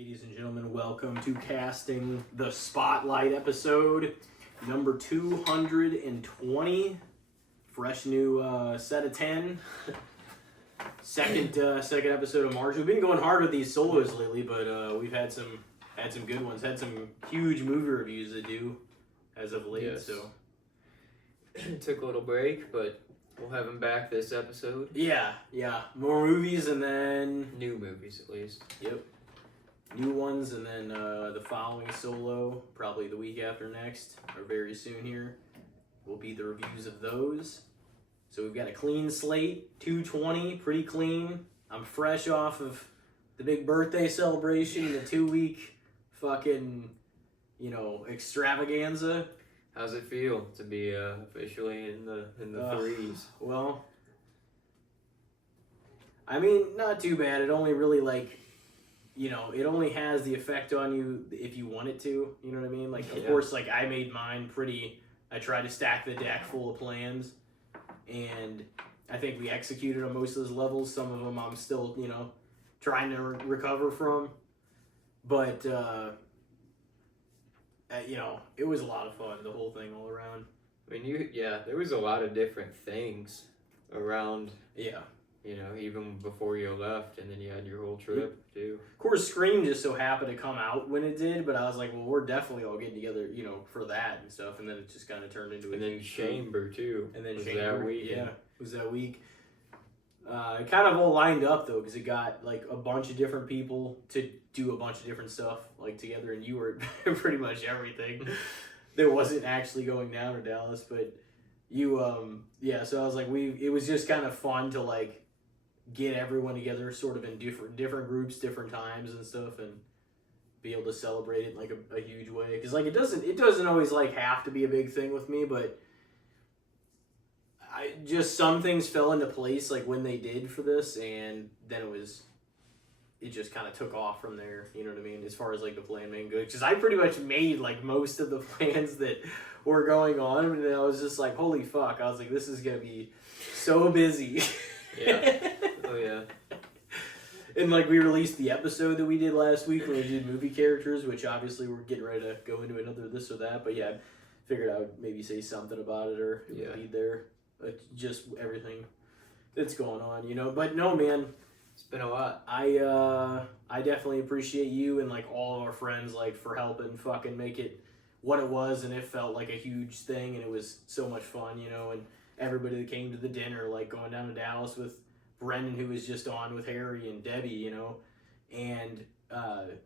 Ladies and gentlemen, welcome to Casting the Spotlight episode number 220. Fresh new set of 10. Second episode of March. We've been going hard with these solos lately, but we've had some good ones. Had some huge movie reviews to do as of late. Yes. So took a little break, but we'll have him back this episode. yeah, more movies and then New movies, at least. Yep. New ones, and then the following solo, probably the week after next, or very soon here, will be the reviews of those. So we've got a clean slate, 220, pretty clean. I'm fresh off of the big birthday celebration, the 2-week fucking, extravaganza. How's it feel to be officially in the threes? Well, I mean, not too bad. It only really it only has the effect on you if you want it to, you know what I mean? Of course, I made mine I tried to stack the deck full of plans, and I think we executed on most of those levels. Some of them I'm still, trying to recover from, but, it was a lot of fun, the whole thing all around. I mean, there was a lot of different things around. Yeah. Even before you left, and then you had your whole trip, too. Of course, Scream just so happened to come out when it did, but I was like, well, we're definitely all getting together, for that and stuff, and then it just kind of turned into And then Chamber, too. And then was Chamber, that week. Yeah, was that week. It kind of all lined up, though, because it got, a bunch of different people to do a bunch of different stuff, together, and you were pretty much everything. That wasn't actually going down to Dallas, but you, so I was like, it was just kind of fun to, get everyone together sort of in different groups, different times and stuff, and be able to celebrate it in a huge way. Because it doesn't always have to be a big thing with me, but some things fell into place when they did for this, and then it just kind of took off from there, you know what I mean, as far as the plan being good. Because I pretty much made most of the plans that were going on, and then I was just like, holy fuck, I was like, this is gonna be so busy. Yeah. Oh, yeah. And we released the episode that we did last week when we did movie characters, which obviously we're getting ready to go into another this or that, but yeah, I figured I would maybe say something about it, or it would be there, just everything that's going on, but no, man, it's been a lot. I definitely appreciate you and all of our friends for helping fucking make it what it was, and it felt like a huge thing, and it was so much fun, and everybody that came to the dinner, going down to Dallas with Brendan, who was just on with Harry and Debbie, and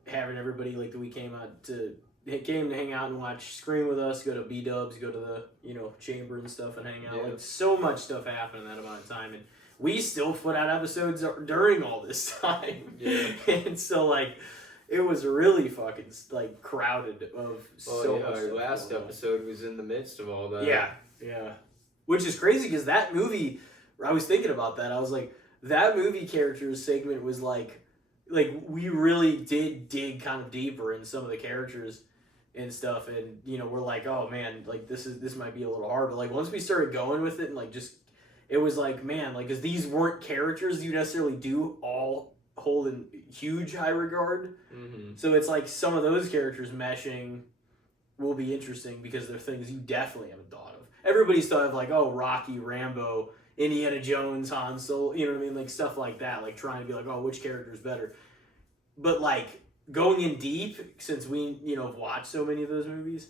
having everybody that we came to hang out and watch Scream with us, go to B-Dubs, go to the Chamber and stuff and hang out. So much stuff happened in that amount of time, and we still put out episodes during all this time. Yeah. And so it was really fucking crowded of so much. Our last episode was in the midst of all that. Yeah. Which is crazy because that movie, I was thinking about that. I was like, that movie characters segment was we really did dig kind of deeper in some of the characters and stuff, and we're like, oh man, this might be a little hard, but once we started going with it and it was man, because these weren't characters you necessarily do all hold in huge high regard. Mm-hmm. So it's some of those characters meshing will be interesting because they're things you definitely haven't thought of. Everybody's thought of Rocky, Rambo, Indiana Jones, Han Solo, you know what I mean? Stuff like that, trying to be which character is better. But going in deep, since we, have watched so many of those movies,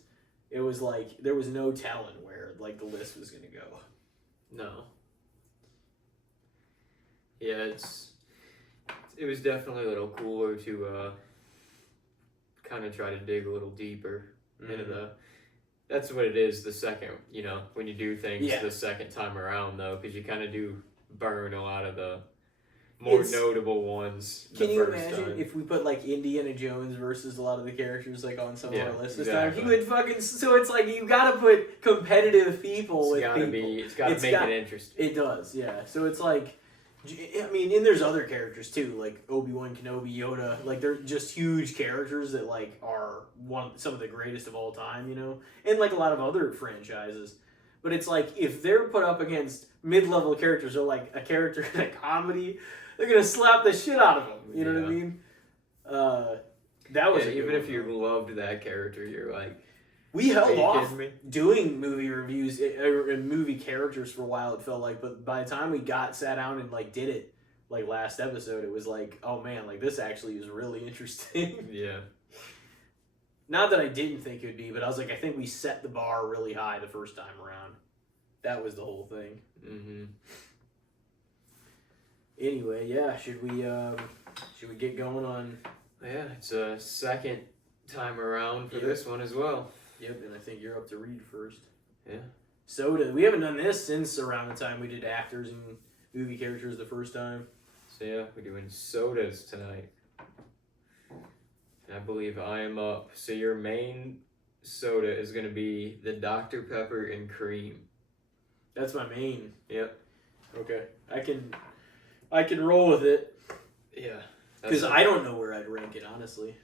it was there was no telling where the list was going to go. No. Yeah, it was definitely a little cooler to kind of try to dig a little deeper into the. That's what it is the second, when you do things the second time around, though, because you kind of do burn a lot of the more notable ones. Can you imagine if we put Indiana Jones versus a lot of the characters on some of our lists this time? He would fucking. So it's you gotta put competitive people with people. It's gotta make it interesting. It does, yeah. So it's I mean, and there's other characters too, Obi-Wan Kenobi, Yoda. They're just huge characters that are some of the greatest of all time, and a lot of other franchises. But it's if they're put up against mid-level characters or a character in a comedy, they're gonna slap the shit out of them. You know what I mean? That was even if you loved that character, you're like, we held are you off kidding me? doing movie reviews and movie characters for a while. It felt like, but by the time we sat down and like did it, like last episode, it was like, oh man, like this actually is really interesting. Yeah. Not that I didn't think it would be, but I was like, I think we set the bar really high the first time around. That was the whole thing. Mm-hmm. Anyway, yeah, should we get going on? Yeah, it's a second time around for this one as well. Yep, and I think you're up to read first. Yeah. Soda. We haven't done this since around the time we did actors and movie characters the first time. So yeah, we're doing sodas tonight. And I believe I am up. So your main soda is going to be the Dr. Pepper and cream. That's my main. Yep. Okay. I can roll with it. Yeah. Because I don't know where I'd rank it, honestly.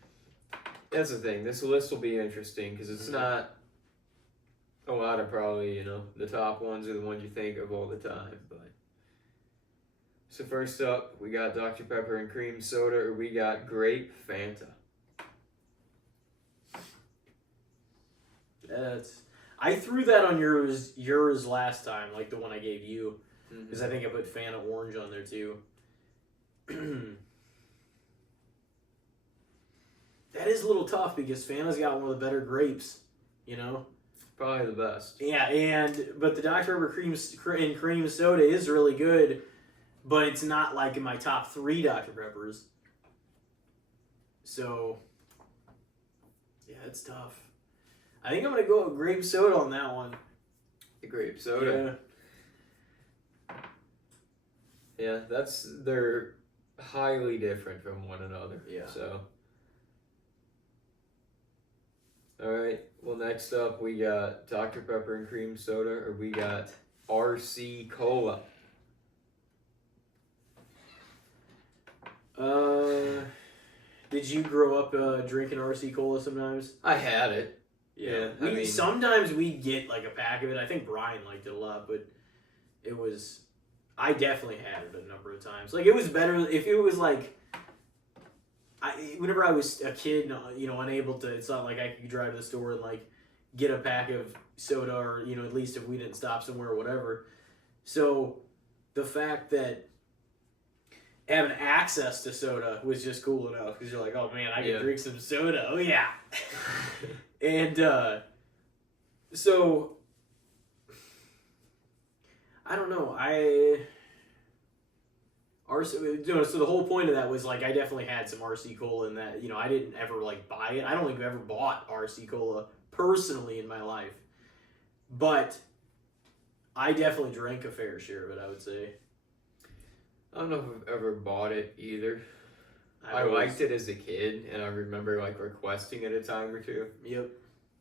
That's the thing. This list will be interesting because it's not a lot of probably, the top ones are the ones you think of all the time. But so first up, we got Dr. Pepper and cream soda, or we got grape Fanta. I threw that on yours last time, like the one I gave you, because I think I put Fanta orange on there too. That is a little tough because Fanta's got one of the better grapes, Probably the best. Yeah, but the Dr. Pepper cream soda is really good, but it's not like in my top 3 Dr. Peppers. So, yeah, it's tough. I think I'm gonna go with grape soda on that one. The grape soda. Yeah, they're highly different from one another. Yeah. So. All right. Well, next up we got Dr. Pepper and cream soda, or we got RC Cola. Did you grow up drinking RC Cola sometimes? I had it. Yeah. Sometimes we'd get like a pack of it. I think Brian liked it a lot, but I definitely had it a number of times. Like, it was better if it was like, whenever I was a kid, unable to, it's not like I could drive to the store and like get a pack of soda, or, at least if we didn't stop somewhere or whatever. So the fact that having access to soda was just cool enough, because you're like, oh man, I can drink some soda. Oh yeah. And so I don't know. So the whole point of that was like I definitely had some RC Cola in that. I didn't ever like buy it. I don't think I've ever bought RC Cola personally in my life, but I definitely drank a fair share of it, I would say. I don't know if I've ever bought it either. I liked it as a kid, and I remember like requesting it a time or two. Yep.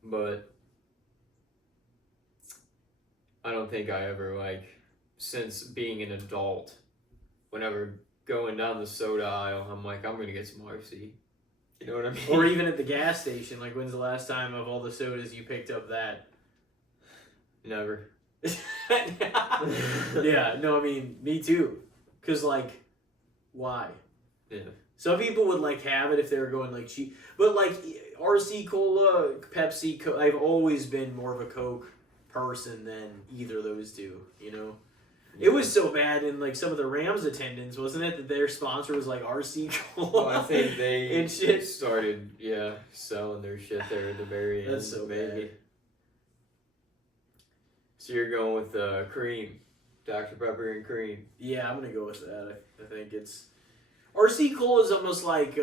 But I don't think I ever since being an adult, whenever going down the soda aisle, I'm like, I'm gonna get some RC. You know what I mean? Or even at the gas station, like when's the last time of all the sodas you picked up that? Never. Yeah, no, I mean, me too. Because, why? Yeah. Some people would, have it if they were going, cheap. But, RC Cola, Pepsi, I've always been more of a Coke person than either of those two, Yeah. It was so bad in, some of the Rams attendance, wasn't it? That their sponsor was, RC Cola. Well, I think they and shit. started, selling their shit there at the very end. That's so bad. So you're going with cream. Dr. Pepper and cream. Yeah, I'm going to go with that. I think it's... RC Cola is almost like...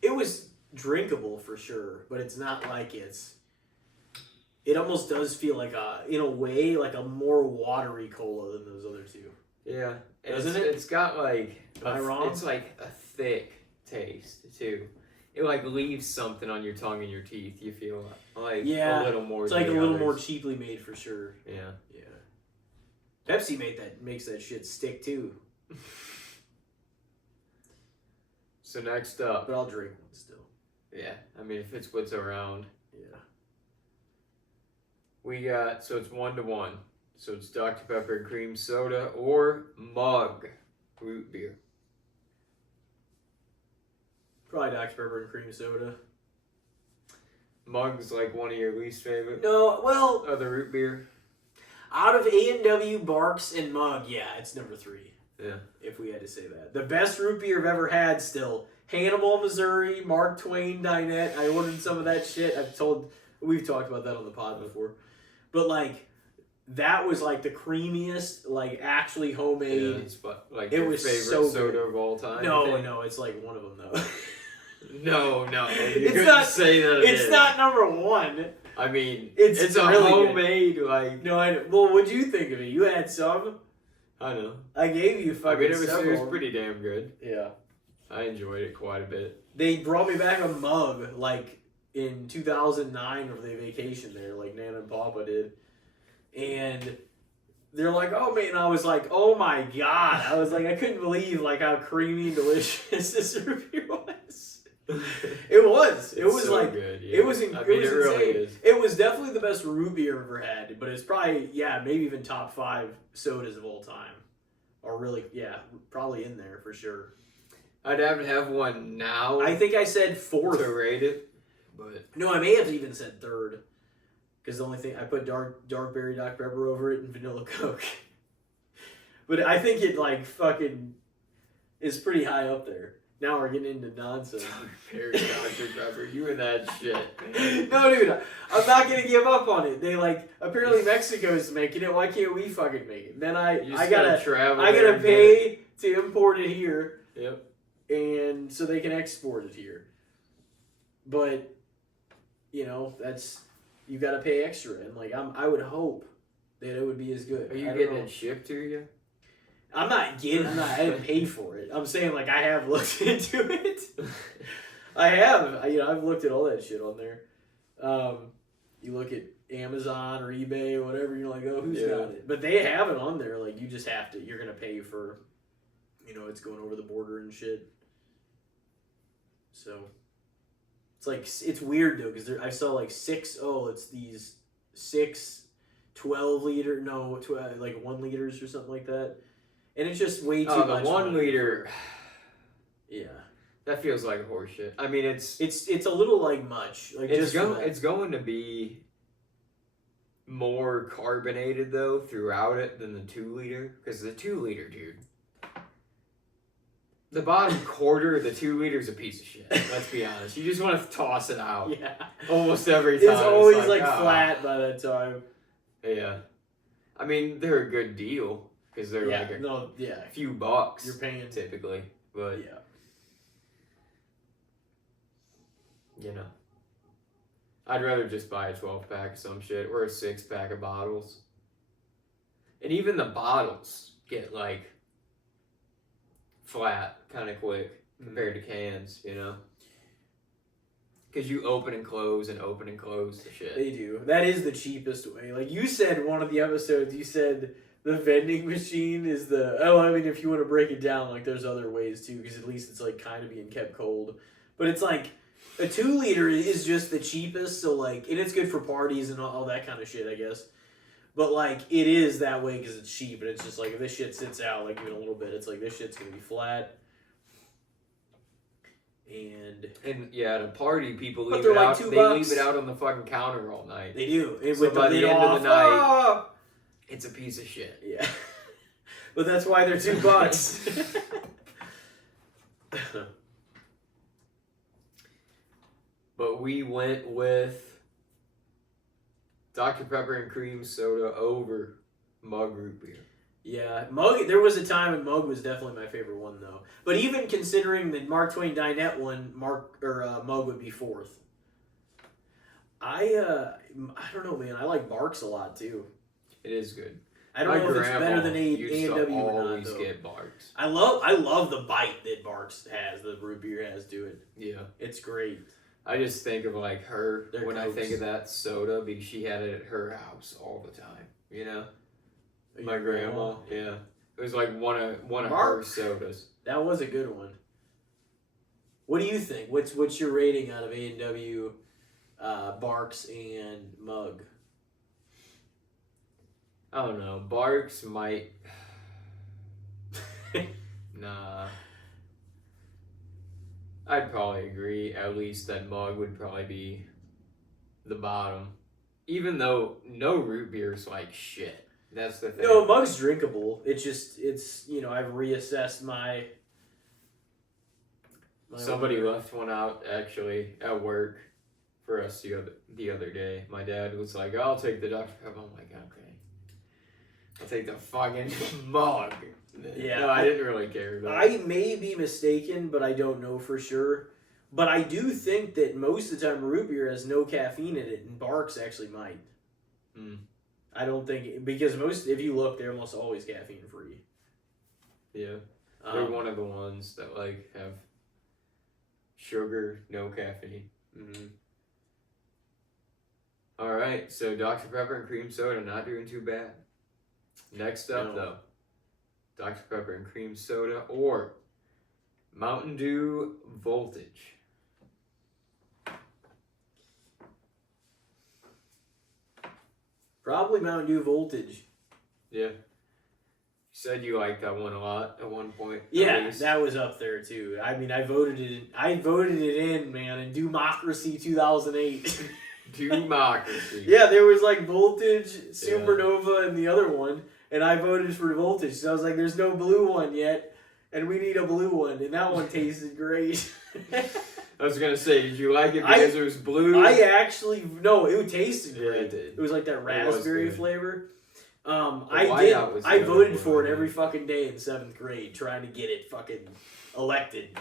it was drinkable for sure, but it's not like it's... It almost does feel like in a way, like a more watery cola than those other two. Yeah. Doesn't it? It's got Am I wrong? It's like a thick taste too. It leaves something on your tongue and your teeth. You feel a little more. It's like a little more cheaply made for sure. Yeah. Yeah. Pepsi makes that shit stick too. So next up. But I'll drink one still. Yeah. I mean, if it's what's around. Yeah. We got, so it's 1-1. So it's Dr. Pepper and cream soda or mug root beer. Probably Dr. Pepper and cream soda. Mug's like one of your least favorite. No, well, Other root beer. out of A&W, Barks, and Mug, yeah, it's number 3. Yeah. If we had to say that. The best root beer I've ever had still. Hannibal, Missouri, Mark Twain Dinette. I ordered some of that shit. We've talked about that on the pod before. But like, that was like the creamiest, like actually homemade. Yeah, it's like it your was favorite so soda good. of all time. No, it's like one of them though. No, It's couldn't not- say that. It's not number 1. I mean, It's a really good. homemade like. No, well, what'd you think of it? You had some. I know. I gave you I fucking mean, it was several. pretty damn good. Yeah. I enjoyed it quite a bit. They brought me back a mug like in 2009 of the vacation there, like Nana and Papa did, and they're like, "Oh man!" And I was like, "Oh my god!" I was like, I couldn't believe like how creamy and delicious this root beer was. It was. It was so like good. Yeah. it was. I mean, It was it really insane. is. It was definitely the best root beer I've ever had, but it's probably maybe even top 5 sodas of all time, or really probably in there for sure. I'd have to have one now. I think I said 4th. to rate it, but No, I may have even said 3rd. Because the only thing, I put dark berry Dr. Pepper over it and vanilla Coke. But I think it, like, fucking is pretty high up there. Now we're getting into nonsense. Dr. Pepper, you and that shit. No, dude, I'm not going to give up on it. They, like, apparently Mexico's making it. Why can't we fucking make it? Then I gotta travel. I gotta pay to import it here. Yep. And so they can export it here. But, you know, you got to pay extra, and like I would hope that it would be as good. Are you I don't getting know. it shipped to you? I didn't pay for it. I'm saying like I have looked into it. I have. I've looked at all that shit on there. You look at Amazon or eBay or whatever, you're like, oh, who's got it? But they have it on there. Like you just have to. You're gonna pay for. It's going over the border and shit. So. It's like, it's weird though, because I saw like it's these 6 12-liter, like 1 liters or something like that. And it's just way too much. The 1 liter. Yeah. That feels like horseshit. I mean, it's a little like much. Like it's going to be more carbonated though throughout it than the 2 liter, because the 2 liter, dude. The bottom quarter of the 2 liter is a piece of shit. Let's be honest. You just want to toss it out. Yeah. Almost every time. It's always like flat by that time. Yeah. I mean, they're a good deal because they're like a few bucks. You're paying typically, but I'd rather just buy a 12-pack of some shit or a 6-pack of bottles. And even the bottles get like flat kind of quick compared to cans, because you open and close the shit. They do. That is the cheapest way. Like you said one of the episodes, you said the vending machine is if you want to break it down, like there's other ways too, because at least it's like kind of being kept cold. But it's like a 2 liter is just the cheapest, so like, and it's good for parties and all that kind of shit, I guess. But, like, it is that way because it's cheap, and it's just like, if this shit sits out, like, even a little bit, it's like, this shit's going to be flat. And at a party, people leave they're it like out. $2. They leave it out on the fucking counter all night. They do. So by the end of the night, it's a piece of shit. Yeah. But that's why they're $2. But we went with Dr. Pepper and cream soda over Mug root beer. Yeah, Mug. There was a time when Mug was definitely my favorite one, though. But even considering the Mark Twain Dinette one, Mug would be 4th. I don't know, man. I like Barks a lot too. It is good. I don't know if it's better than A&W or not, always though. get Barks. I love the bite that Barks has, the root beer has to it. Yeah, it's great. I just think of like her Their when Cokes. I think of that soda because she had it at her house all the time. My grandma. Yeah, it was like one of her Barks. sodas. That was a good one. What do you think? What's your rating out of A&W, Barks, and Mug? I don't know. Barks might. Nah. I'd probably agree. At least that mug would probably be the bottom. Even though no root beer's like shit. That's the thing. No, mug's drinkable. It's I've reassessed my Somebody left one out actually at work for us the other day. My dad was like, "I'll take the Dr. Pepper." I'm like, "Okay, I'll take the fucking mug." Yeah, no, I didn't really care about it. I may be mistaken, but I don't know for sure. But I do think that most of the time root beer has no caffeine in it, and Barks actually might. I don't think because if you look, they're almost always caffeine free. Yeah, they're one of the ones that like have sugar, no caffeine. All right, so Dr. Pepper and cream soda not doing too bad. Next up, though, Dr. Pepper and cream soda or Mountain Dew Voltage. Probably Mountain Dew Voltage. Yeah. You said you liked that one a lot at one point. Yeah, that was up there too. I mean, I voted it in, man, in Democracy 2008. Democracy. Yeah, there was like Voltage, Supernova, and the other one, and I voted for Voltage. So I was like, "There's no blue one yet, and we need a blue one," and that one tasted great. I was gonna say, did you like it because it was blue? It tasted great. It was like that raspberry flavor. I voted for it every fucking day in 7th grade, trying to get it fucking elected.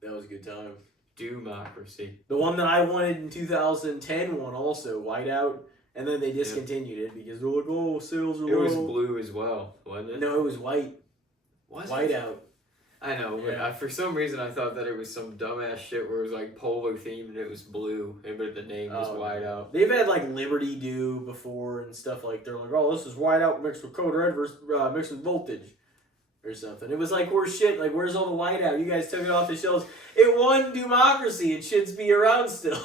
That was a good time. Democracy. The one that I wanted in 2010 won also Whiteout, and then they discontinued it because they're like, "Oh, sales are low." It was blue as well, wasn't it? No, it was white. Was Whiteout. I know, but for some reason I thought that it was some dumbass shit where it was like polo themed and it was blue, but the name was Whiteout. They've had like Liberty Dew before and stuff like they're like, "Oh, this is Whiteout mixed with Code Red versus mixed with Voltage." Or something. It was like, "Where's shit? Like, where's all the Whiteout? You guys took it off the shelves. It won Democracy. It should be around still."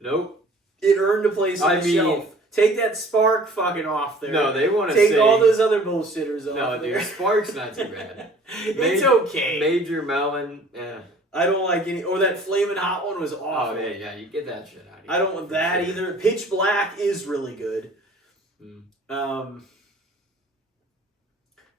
Nope. It earned a place on the shelf. Take that Spark fucking off there. No, they want to take all those other bullshitters off. No, dude, Spark's not too bad. It's okay. Major Melon, I don't like any. Or that Flamin' Hot one was awful. Oh yeah, you get that shit out of here. I don't want that either. Pitch Black is really good.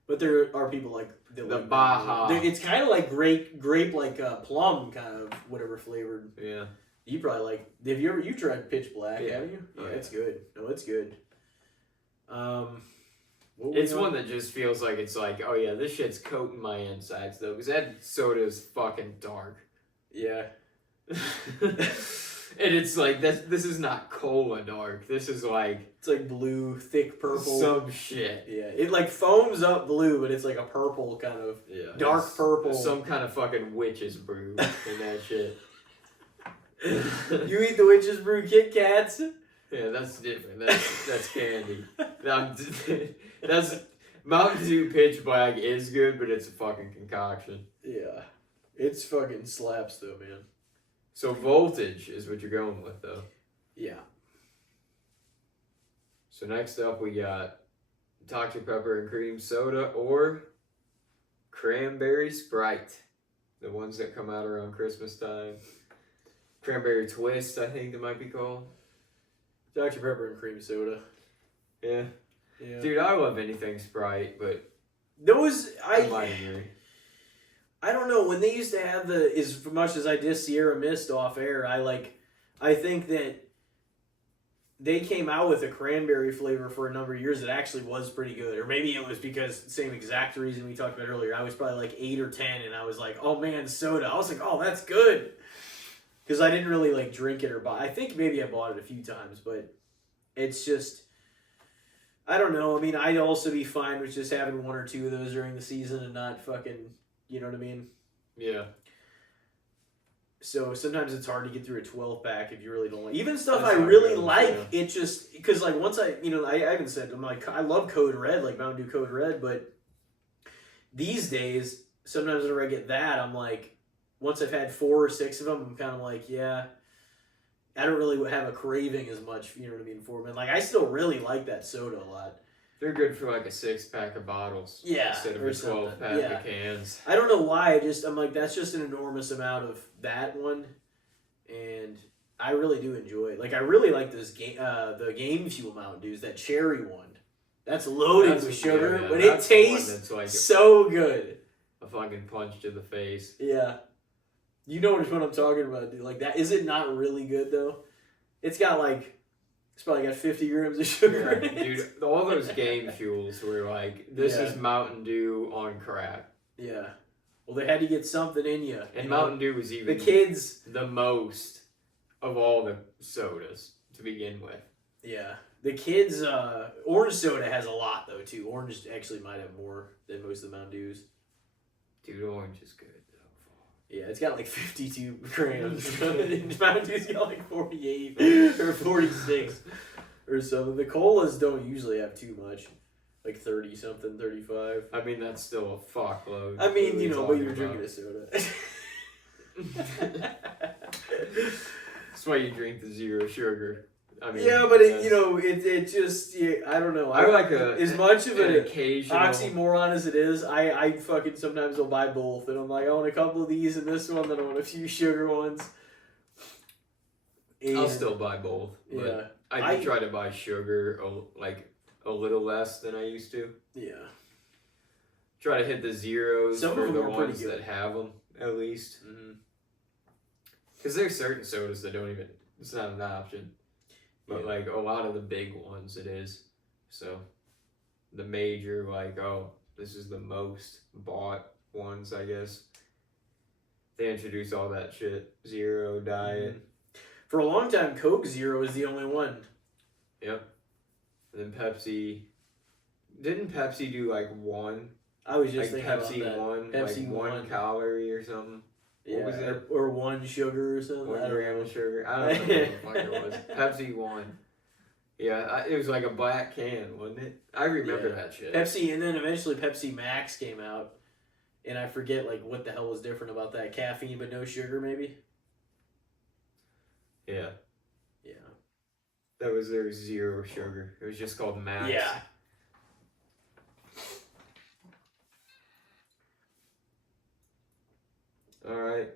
But there are people like the Baja. It's kind of like grape like plum kind of whatever flavored. Yeah. You probably like. Have you tried Pitch Black? Yeah. Have you? Yeah, it's good. No, it's good. It's one that just feels like it's like, oh yeah, this shit's coating my insides though, because that soda's fucking dark. Yeah. And it's like this is not cola dark. This is like it's like blue, thick purple. Some shit. Yeah, it like foams up blue, but it's like a purple kind of dark purple. Some kind of fucking witch's brew in that shit. You eat the witch's brew Kit Kats? Yeah, that's different. That's candy. That's Mountain Dew Pitch Black is good, but it's a fucking concoction. Yeah, it's fucking slaps though, man. So Voltage is what you're going with, though. Yeah. So next up, we got Dr. Pepper and cream soda or Cranberry Sprite. The ones that come out around Christmas time. Cranberry Twist, I think they might be called. Dr. Pepper and cream soda. Yeah. Dude, I love anything Sprite, but I might agree. I don't know, when they used to have as much as I diss Sierra Mist off air, I think that they came out with a cranberry flavor for a number of years that actually was pretty good. Or maybe it was because same exact reason we talked about earlier. I was probably like 8 or 10 and I was like, "Oh man, soda." I was like, "Oh, that's good." Because I didn't really like drink it or buy. I think maybe I bought it a few times, but it's just, I don't know. I mean, I'd also be fine with just having 1 or 2 of those during the season and not fucking, you know what I mean? Yeah. So sometimes it's hard to get through a 12-pack if you really don't like. Even stuff I really like, it just, because like once I haven't said, I'm like, I love Code Red, like Mountain Dew Code Red, but these days, sometimes whenever I get that, I'm like, once I've had 4 or 6 of them, I'm kind of like, yeah, I don't really have a craving as much, you know what I mean, for them. And like, I still really like that soda a lot. They're good for like a 6-pack of bottles. Yeah, Instead of or a 12-pack of cans. I don't know why. I'm like, that's just an enormous amount of that one, and I really do enjoy it. Like, I really like this the Game Fuel Mountain Dews, that cherry one. That's loaded with sugar, but it tastes like so good. A fucking punch to the face. Yeah, you know which one I'm talking about, dude. Like that. Is it not really good though? It's probably got 50 grams of sugar in it. Dude, all those Game Fuels were like, this is Mountain Dew on crack. Yeah. Well, they had to get something in you. And Mountain Dew was even the most of all the sodas to begin with. Yeah. The kids, orange soda has a lot though too. Orange actually might have more than most of the Mountain Dews. Dude, orange is good though. Yeah, it's got like 52 grams. Mountain Dew's got like 48 or 46 or something. The colas don't usually have too much. Like 30 something, 35. I mean, that's still a fuckload. I mean, you know, but you're drinking a soda. That's why you drink the zero sugar. I mean, yeah, but it just, I don't know. I like as much of an occasional oxymoron as it is, I fucking sometimes will buy both, and I'm like, I want a couple of these and this one, then I want a few sugar ones. And I'll still buy both. But yeah, I try to buy sugar like a little less than I used to. Yeah. Try to hit the zeros for the ones that have them at least. Because there's certain sodas that don't even. It's not an option. But like a lot of the big ones it is. So the major this is the most bought ones, I guess. They introduce all that shit. Zero, diet. For a long time, Coke Zero is the only one. Yep. And then Pepsi. Didn't Pepsi do like one? I was just like thinking Pepsi about that. One, Pepsi like 1 calorie or something. What was it? Or 1 sugar or something. 1 gram of sugar. I don't know what the fuck it was. Pepsi One. Yeah, it was like a black can, wasn't it? I remember that shit. Pepsi, and then eventually Pepsi Max came out, and I forget like what the hell was different about that. Caffeine but no sugar, maybe. Yeah. Yeah. That was their zero sugar. It was just called Max. Yeah. All right.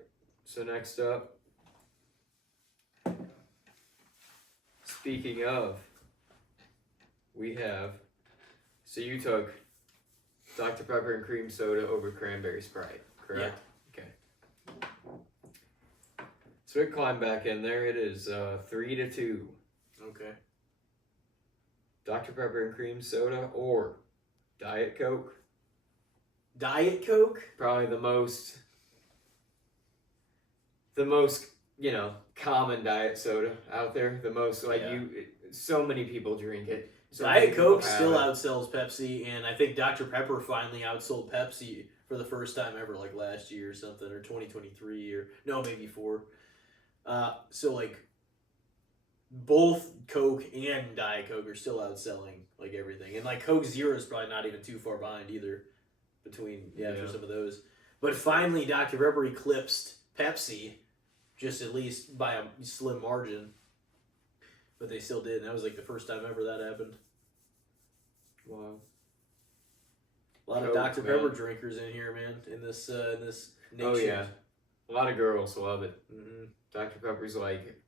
So next up, speaking of, we have. So you took Dr. Pepper and cream soda over cranberry Sprite, correct? Yeah. Okay. So it climbed back in there. It is 3-2. Okay. Dr. Pepper and cream soda or Diet Coke. Diet Coke? Probably the most, common diet soda out there. The most, so many people drink it. So Diet Coke still outsells Pepsi, and I think Dr. Pepper finally outsold Pepsi for the first time ever, like last year or something, or 2023, or no, maybe 4. So like both Coke and Diet Coke are still outselling like everything, and like Coke Zero is probably not even too far behind either. For some of those, but finally Dr. Pepper eclipsed Pepsi, just at least by a slim margin. But they still did, and that was like the first time ever that happened. Wow. A lot of Dr. Pepper drinkers in here, man. In this nation. Oh yeah, a lot of girls love it. Mm-hmm. Dr. Pepper's like,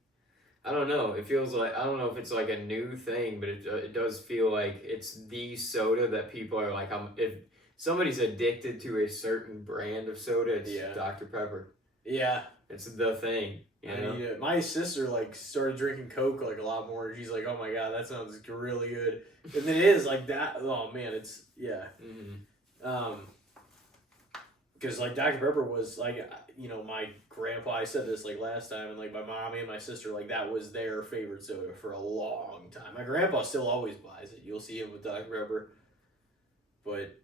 I don't know. It feels like, I don't know if it's like a new thing, but it does feel like it's the soda that people are like, if somebody's addicted to a certain brand of soda, it's Dr. Pepper. Yeah. It's the thing. You know? My sister like started drinking Coke like a lot more. She's like, "Oh my god, that sounds really good," and it is like that. Oh man, it's because like Dr. Pepper was like, my grandpa. I said this like last time, and like my mom and my sister, like that was their favorite soda for a long time. My grandpa still always buys it. You'll see him with Dr. Pepper, but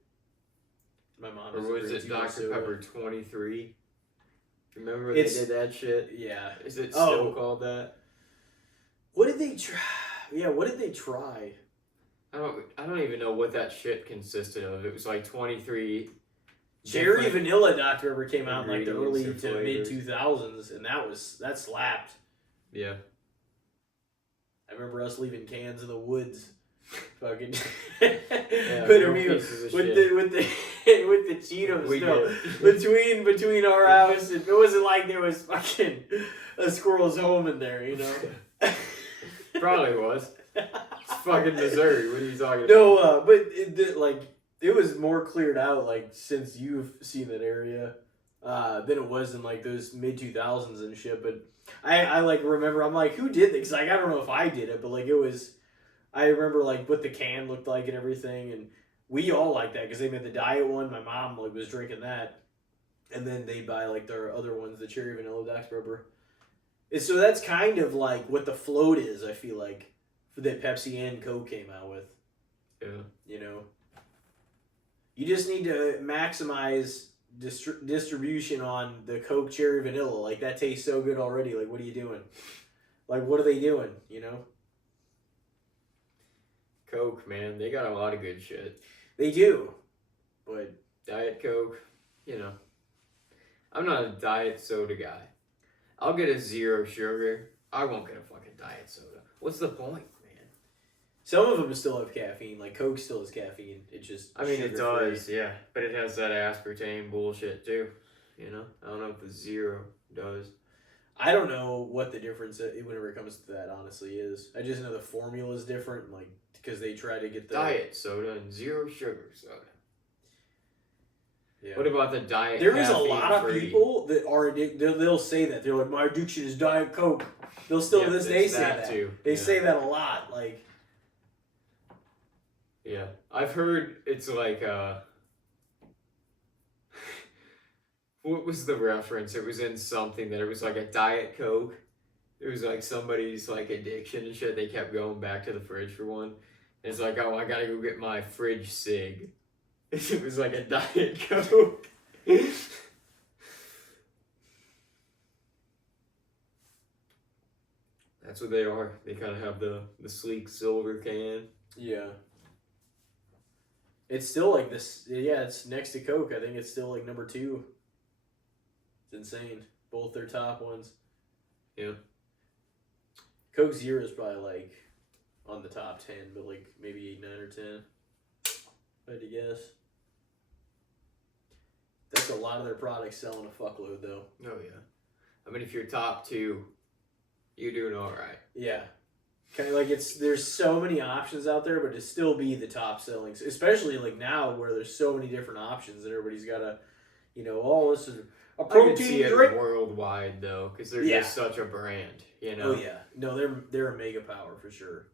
my mom. Or was it Dr. Pepper 23? Remember they did that shit? Yeah. Is it still called that? What did they try? Yeah, what did they try? I don't even know what that shit consisted of. It was like 23. Cherry vanilla Dr. Pepper came out in like the early to mid 2000s, and that slapped. Yeah. I remember us leaving cans in the woods Fucking Yeah, but I real mean, pieces of with shit. the Cheetos We still did. between our house, it wasn't like there was fucking a squirrel's home in there, you know. Probably was. It's fucking Missouri. What are you talking about? No, but it was more cleared out like since you've seen that area than it was in like those mid 2000s and shit. But I like remember I'm like, who did this? Like I don't know if I did it, but like it was. I remember like what the can looked like and everything, and we all like that because they made the diet one. My mom like was drinking that, and then they buy like their other ones, the cherry vanilla Dr Pepper. And so that's kind of like what the float is. I feel like that Pepsi and Coke came out with. Yeah. You know, you just need to maximize distribution on the Coke cherry vanilla. Like that tastes so good already. Like what are you doing? Like what are they doing? You know. Coke, man, they got a lot of good shit. They do, but Diet Coke, you know. I'm not a diet soda guy. I'll get a 0 sugar. I won't get a fucking diet soda. What's the point, man? some of them still have caffeine. Like Coke still has caffeine. It just I mean, it sugar-free. does, yeah. But it has that aspartame bullshit, too. You know? I don't know if the 0 does. I don't know what the difference whenever it comes to that honestly is. I just know the formula is different, like because they try to get the Diet soda and 0 sugar soda. Yeah. What about the diet? There is a lot of caffeine-free? people that are addicted. They'll say that they're like, my addiction is Diet Coke. They'll still to this day it's say that. too. They Yeah. say that a lot. Like, Yeah, I've heard it's like what was the reference? It was in something that it was like a Diet Coke. It was like somebody's like addiction and shit. They kept going back to the fridge for one. And it's like, oh, I gotta go get my fridge cig. It was like a Diet Coke. That's what they are. They kind of have the sleek silver can. yeah. It's still like this. Yeah, it's next to Coke. I think it's still like number 2. It's insane. Both their top ones. Yeah. Coke Zero is probably like on the top 10, but like maybe 9 or 10. If I had to guess. That's a lot of their products selling a fuckload though. Oh yeah. I mean, if you're top 2, you're doing all right. Yeah. Kind of like there's so many options out there, but to still be the top selling, especially like now where there's so many different options and everybody's got a, oh, this is a I could protein see it drink. worldwide though, because they're Yeah. just such a brand, you know. Oh yeah, no, they're a mega power for sure.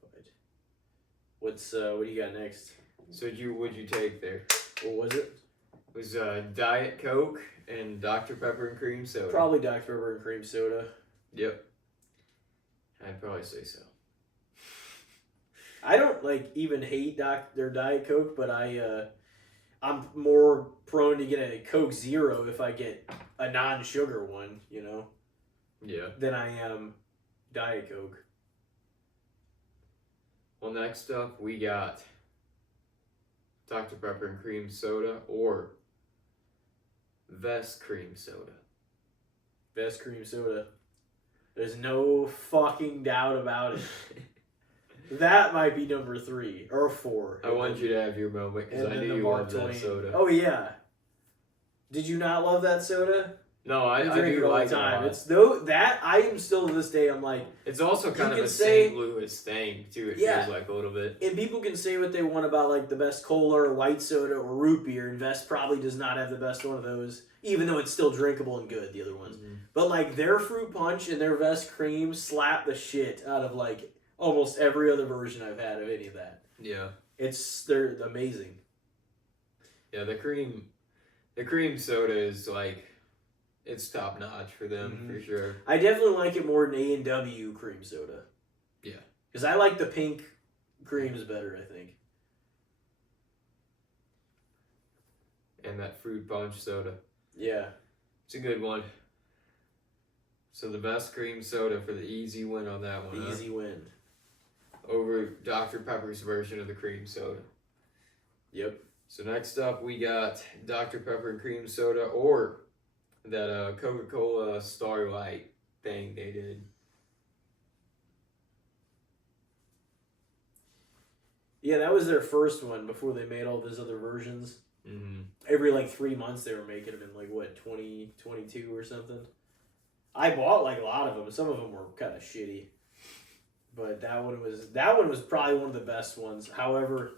But what do you got next? So what'd you take there? What was it? It was Diet Coke and Dr Pepper and cream soda. Probably Dr Pepper and cream soda. Yep. I'd probably say so. I don't like even hate their Diet Coke, but I'm more prone to get a Coke Zero if I get a non-sugar one, Yeah. than I am Diet Coke. Well, next up we got Dr Pepper and cream soda or Vest cream soda. Best cream soda. There's no fucking doubt about it. That might be number 3 or 4. I want you to have your moment because I knew you loved that soda. Oh yeah. Did you not love that soda? No, I drink do it all like the time. it a lot. It's though that I am still to this day. I'm like, It's also kind of can a say- St. Louis thing too. It Yeah. feels like a little bit. and people can say what they want about like the best cola or white soda or root beer, and Vest probably does not have the best one of those, even though it's still drinkable and good. The other ones, but like their fruit punch and their Vest cream slap the shit out of like almost every other version I've had of any of that. Yeah. They're amazing. Yeah, the cream soda is like, it's top notch for them for sure. I definitely like it more than A&W cream soda. Yeah. Because I like the pink creams better, I think. And that fruit punch soda. Yeah. It's a good one. So the best cream soda for the easy win on that one. The easy win. Over Dr. Pepper's version of the cream soda. Yep. So next up we got Dr. Pepper and cream soda or that Coca-Cola Starlight thing they did. Yeah, that was their first one before they made all those other versions. Mm-hmm. Every like 3 months they were making them in like what 2022 or something. I bought like a lot of them. Some of them were kind of shitty, but that one was probably one of the best ones. However,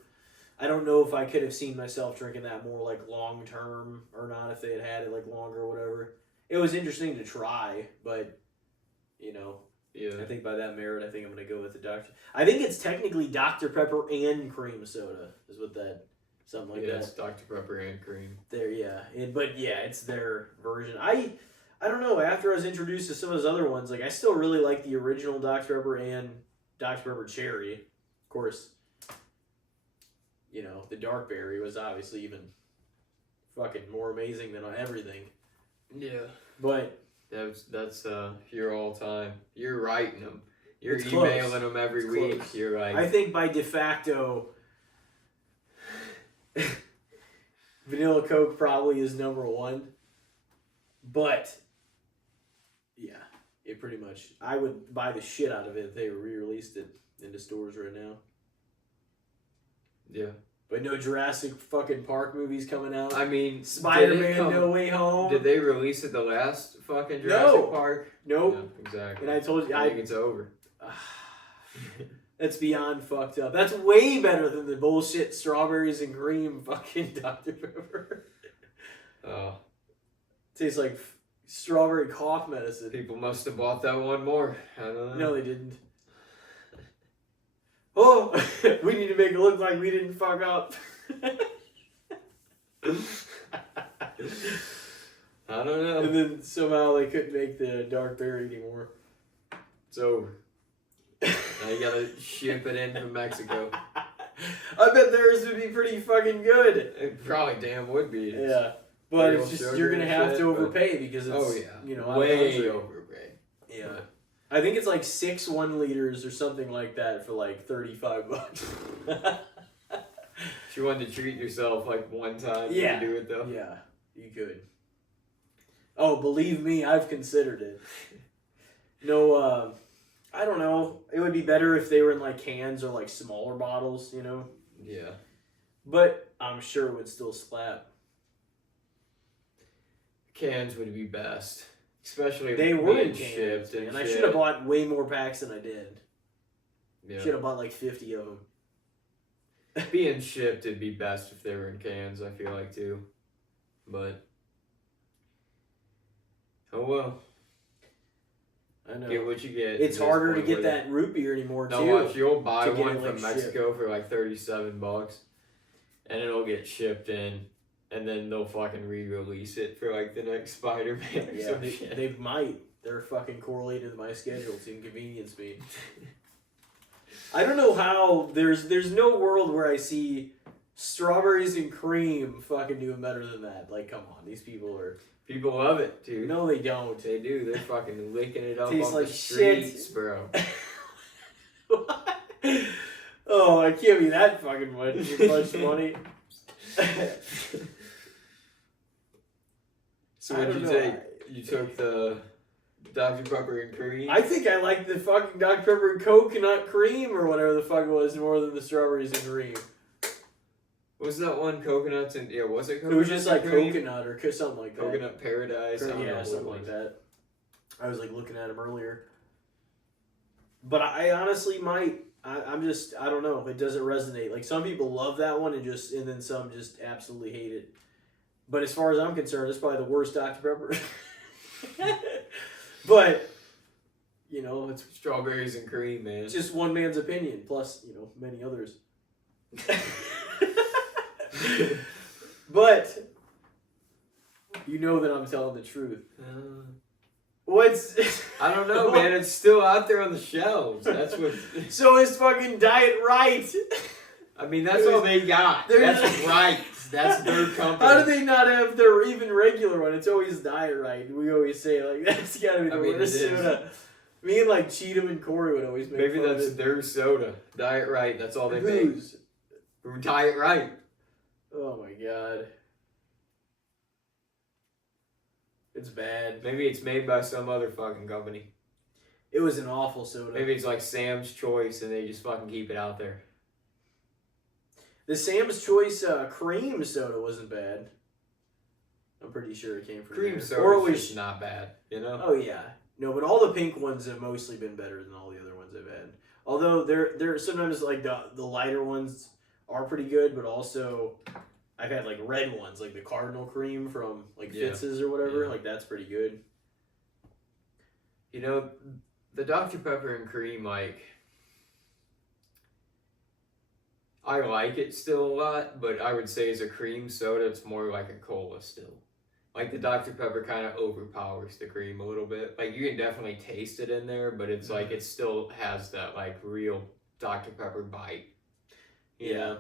I don't know if I could have seen myself drinking that more like long term or not if they had it like longer or whatever. It was interesting to try, but you know, Yeah. I think by that merit, I think I'm gonna go with the Dr. I think it's technically Dr. Pepper and cream soda is what that something like that. It's Dr. Pepper and cream. There, yeah, but yeah, it's their version. I don't know. After I was introduced to some of those other ones, like I still really like the original Dr. Pepper and Dr. Pepper Cherry. Of course, you know the dark berry was obviously even fucking more amazing than everything. Yeah. But that's your all time. You're writing them. You're It's emailing close. them every It's week. close. You're like, I think by de facto, Vanilla Coke probably is number one. But yeah, it pretty much. I would buy the shit out of it if they re-released it into stores right now. yeah. But no Jurassic fucking Park movies coming out. I mean, Spider-Man No Way Home. Did they release it the last fucking Jurassic Park? Nope. Yeah, exactly. And I told you, I think it's over. That's beyond fucked up. That's way better than the bullshit strawberries and cream fucking Dr. Pepper. Oh. Tastes like strawberry cough medicine. People must have bought that one more. I don't know. No, they didn't. Oh, we need to make it look like we didn't fuck up. I don't know. And then somehow they couldn't make the dark berry anymore. It's over. Now you gotta ship it in from Mexico. I bet theirs would be pretty fucking good. It probably damn would be. Yeah. But real it's just, sugar you're going to and have shit, to but- overpay because it's, Oh yeah. you know, out of way country. overpay. Yeah. I think it's like 6 1-liters or something like that for like $35. If you wanted to treat yourself like one time, Yeah. you could do it though. Yeah, you could. Oh, believe me, I've considered it. No, I don't know. It would be better if they were in like cans or like smaller bottles, you know? Yeah. But I'm sure it would still slap. Cans would be best. Especially They were being in cans, shipped and and I shit. should have bought way more packs than I did. Yeah. Should have bought like 50 of them. Being shipped, it'd be best if they were in cans, I feel like, too. But, oh well. I know. Get what you get. It's Just harder to one get with that root beer anymore, it. No, too. watch, you'll buy to get one it, like, from Mexico for like $37, and it'll get shipped in, and then they'll fucking re-release it for like the next Spider-Man or Yeah, some they, shit. they might. They're fucking correlated with my schedule to inconvenience me. I don't know how there's no world where I see strawberries and cream fucking doing better than that. Like, come on, these people are. People love it, dude. No, they don't. They do. They're fucking licking it up Tastes off like the shit. streets, bro. Oh, I can't be that fucking much money. So I what'd don't you know. take? You took the Dr. Pepper and cream? I think I like the fucking Dr. Pepper and coconut cream or whatever the fuck it was more than the strawberries and cream. Was that one coconuts and was it It coconut? was just like cream? coconut or something like that. Coconut Paradise. I don't know Yeah, what something it like was. that. I was like looking at them earlier. But I honestly might. I'm just, I don't know. It doesn't resonate. Like some people love that one and then some just absolutely hate it. But as far as I'm concerned, it's probably the worst Dr. Pepper. But, you know, it's Strawberries and cream, man. just one man's opinion, plus, you know, many others. But, you know that I'm telling the truth. What's... I don't know, man. It's still out there on the shelves. That's what. So is fucking Diet Right. I mean, that's all they got. That's There's- right. That's their company. How do they not have their even regular one? It's always Diet Right. We always say, like, that's gotta be the worst it is. soda. Me and, like, Cheatham and Corey would always make Maybe fun that's of it. their soda. Diet Right. That's all they make. Whose? Diet Right. Oh, my God. It's bad. Maybe it's made by some other fucking company. It was an awful soda. Maybe it's like Sam's Choice and they just fucking keep it out there. The Sam's Choice cream soda wasn't bad. I'm pretty sure it came from Cream there. soda Or it is was just not bad, you know? Oh yeah, no, but all the pink ones have mostly been better than all the other ones I've had. Although they're sometimes like the lighter ones are pretty good, but also I've had like red ones, like the Cardinal Cream from like Fitz's or whatever. Yeah. Like that's pretty good. You know, the Dr. Pepper and cream, like, I like it still a lot, but I would say as a cream soda, it's more like a cola still. Like the Dr. Pepper kind of overpowers the cream a little bit. Like you can definitely taste it in there, but it's like it still has that like real Dr. Pepper bite. You know?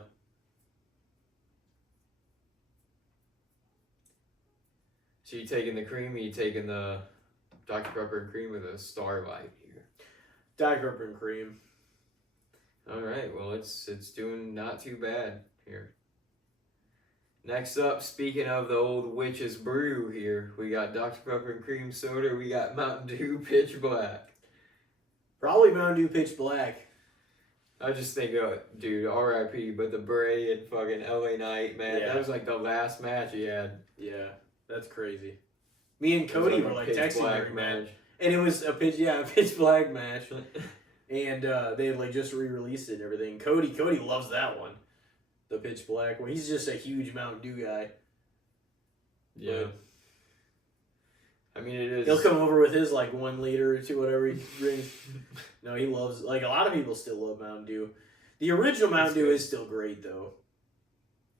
So you taking the cream, or you taking the Dr. Pepper and cream with a Starlight here? Dr. Pepper and cream. All right, well it's doing not too bad here. Next up, speaking of the old witch's brew here, we got Dr. Pepper and cream soda. We got Mountain Dew Pitch Black. Probably Mountain Dew Pitch Black. I just think, dude, R.I.P. But the Bray and fucking LA Knight, man, that was like the last match he had. Yeah, that's crazy. Me and Cody were like texting during match, and it was a Pitch Black match, and they had like just re-released it and everything. Cody loves that one. The Pitch Black. Well, he's just a huge Mountain Dew guy. Yeah. I mean, it is. He'll come over with his like 1 liter or 2, whatever he brings. No, he loves. Like a lot of people still love Mountain Dew. The original Mountain Dew is still great though.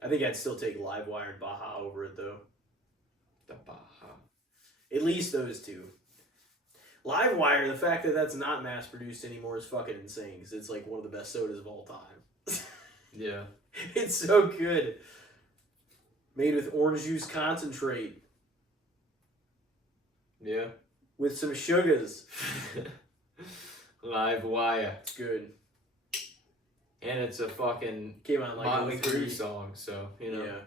I think I'd still take Livewire and Baja over it though. The Baja. At least those two. Livewire, the fact that that's not mass produced anymore is fucking insane because it's like one of the best sodas of all time. Yeah. It's so good. Made with orange juice concentrate. Yeah. With some sugars. Live wire. It's good. And it's a fucking Came out like Motley Crue song, so, you know. Yeah.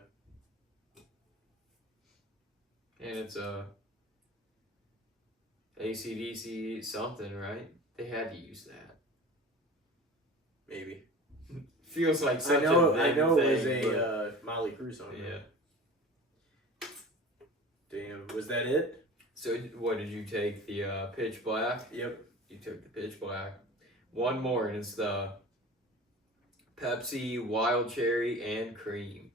And it's a AC/DC something, right? They had to use that. Maybe. Feels like such I know thing, it was a Motley Crue song. Yeah. Damn. Was that it? So what did you take? The Pitch Black? Yep. You took the Pitch Black. One more, and it's the Pepsi Wild Cherry and Cream.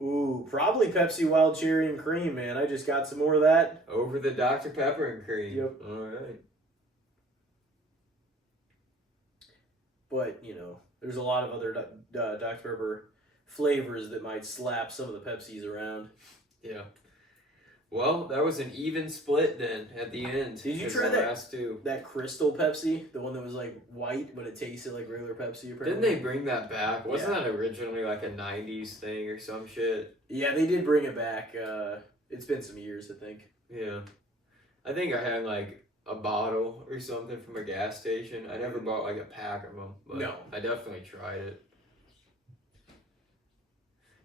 Ooh, probably Pepsi Wild Cherry and Cream, man. I just got some more of that. Over the Dr. Pepper and Cream. Yep. All right. But, you know, there's a lot of other Dr. Pepper flavors that might slap some of the Pepsis around. Yeah. Well, that was an even split then at the end. Did you try that Crystal Pepsi? The one that was like white, but it tasted like regular Pepsi, apparently? Didn't they bring that back? Wasn't that originally like a 90s thing or some shit? Yeah, they did bring it back. It's been some years, I think. Yeah. I think I had like a bottle or something from a gas station. I never bought like a pack of them, but no. I definitely tried it.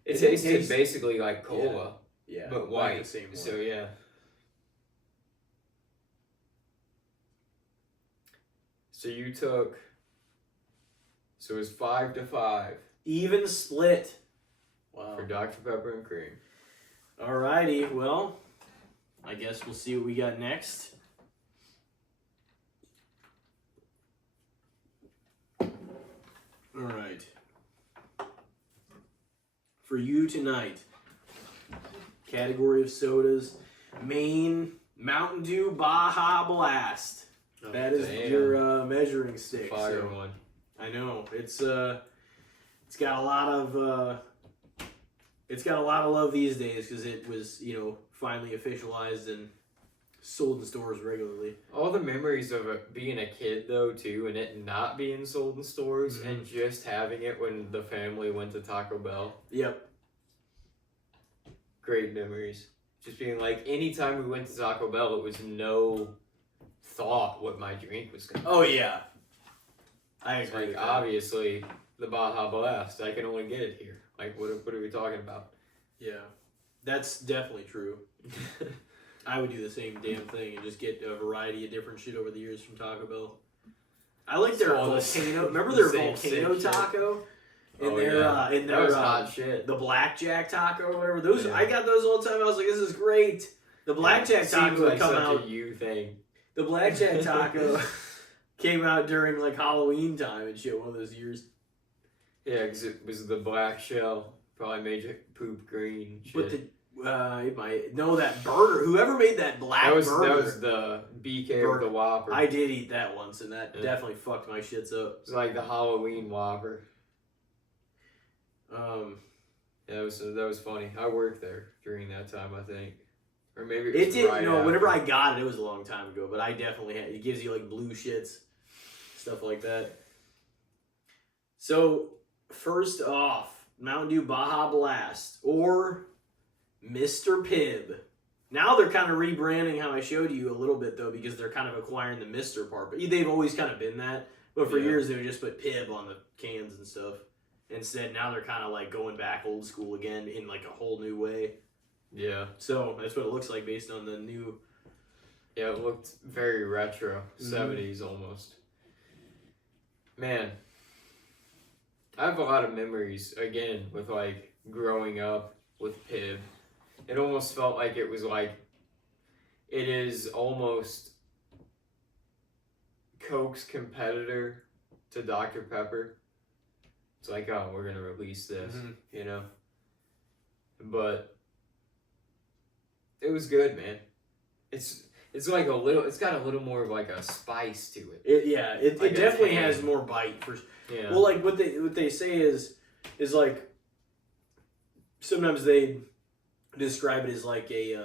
It tasted basically like cola. Yeah, but white. Like the same one. So yeah. So you took. So it was 5-5. Even split. Wow. For Dr. Pepper and Cream. Alrighty, well, I guess we'll see what we got next. Alright. For you tonight, category of sodas, Maine Mountain Dew Baja Blast. Oh, that is your measuring stick. Fire one. I know it's got a lot of love these days because it was finally officialized and sold in stores regularly. All the memories of it being a kid though too, and it not being sold in stores, and just having it when the family went to Taco Bell. Yep. Great memories. Just being like, anytime we went to Taco Bell, it was no thought what my drink was going to be. Oh, yeah. I agree. Like, obviously, the Baja Blast, I can only get it here. Like, what are we talking about? Yeah. That's definitely true. I would do the same damn thing and just get a variety of different shit over the years from Taco Bell. I like their volcano. Remember their volcano taco? in that their was hot shit. the blackjack taco or whatever. Those Yeah. I got those all the time. I was like, this is great. The blackjack taco seems would like come such out. a you thing. The blackjack taco came out during like Halloween time and shit. One of those years. Yeah, because it was the black shell. Probably made you poop green. Shit. But that burger. Whoever made that black burger. That was the BK or the Whopper. I did eat that once, and that definitely fucked my shits up. It's like the Halloween Whopper. Yeah, that was funny. I worked there during that time, I think, or maybe it did. Right whenever I got it, it was a long time ago. But I definitely had. It gives you like blue shits, stuff like that. So first off, Mountain Dew Baja Blast or Mr. Pibb. Now they're kind of rebranding how I showed you a little bit though, because they're kind of acquiring the Mr. part. But they've always kind of been that. But for years they would just put Pibb on the cans and stuff. Instead, now they're kind of like going back old school again in like a whole new way. Yeah. So that's what it looks like based on the new. Yeah, it looked very retro, 70s almost. Man, I have a lot of memories again with like growing up with Pibb. It almost felt like it was like it is almost Coke's competitor to Dr. Pepper. It's like, oh, we're gonna release this, you know. But it was good, man. It's like a little. It's got a little more of like a spice to it. It definitely has more bite for. Yeah. Well, like what they say is like sometimes they describe it as like a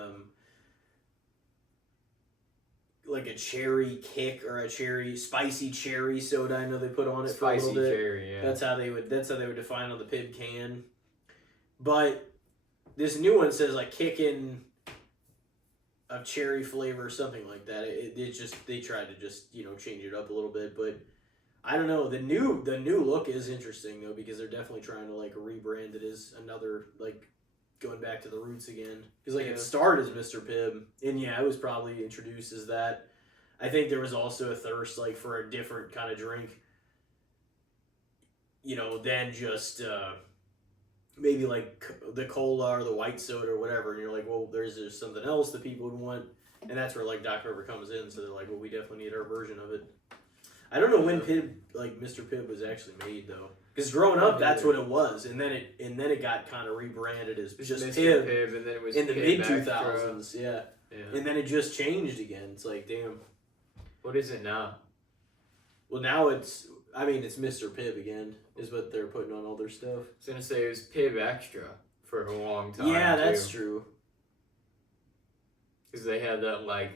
cherry kick or a spicy cherry soda. I know they put on it for a little bit. Cherry, yeah. That's how they would define on the Pibb can. But this new one says like kicking of cherry flavor or something like that. They tried to just change it up a little bit, but I don't know. The new look is interesting though, because they're definitely trying to like rebrand it as another like going back to the roots again, because it started as Mr. Pibb, and it was probably introduced as that. I think there was also a thirst like for a different kind of drink, than just maybe like the cola or the white soda or whatever. And you're like, well, there's just something else that people would want, and that's where like Dr. Pepper comes in. So they're like, well, we definitely need our version of it. I don't know when Mr. Pibb was actually made though. Because growing up, that's what it was, and then it got kind of rebranded as just Mr. Pibb, and then it was in the mid Pibb 2000s, and then it just changed again. It's like, damn. What is it now? Well, now it's Mr. Pibb again, is what they're putting on all their stuff. I was gonna say it was Pibb Extra for a long time. Yeah, that's true. Because they had that like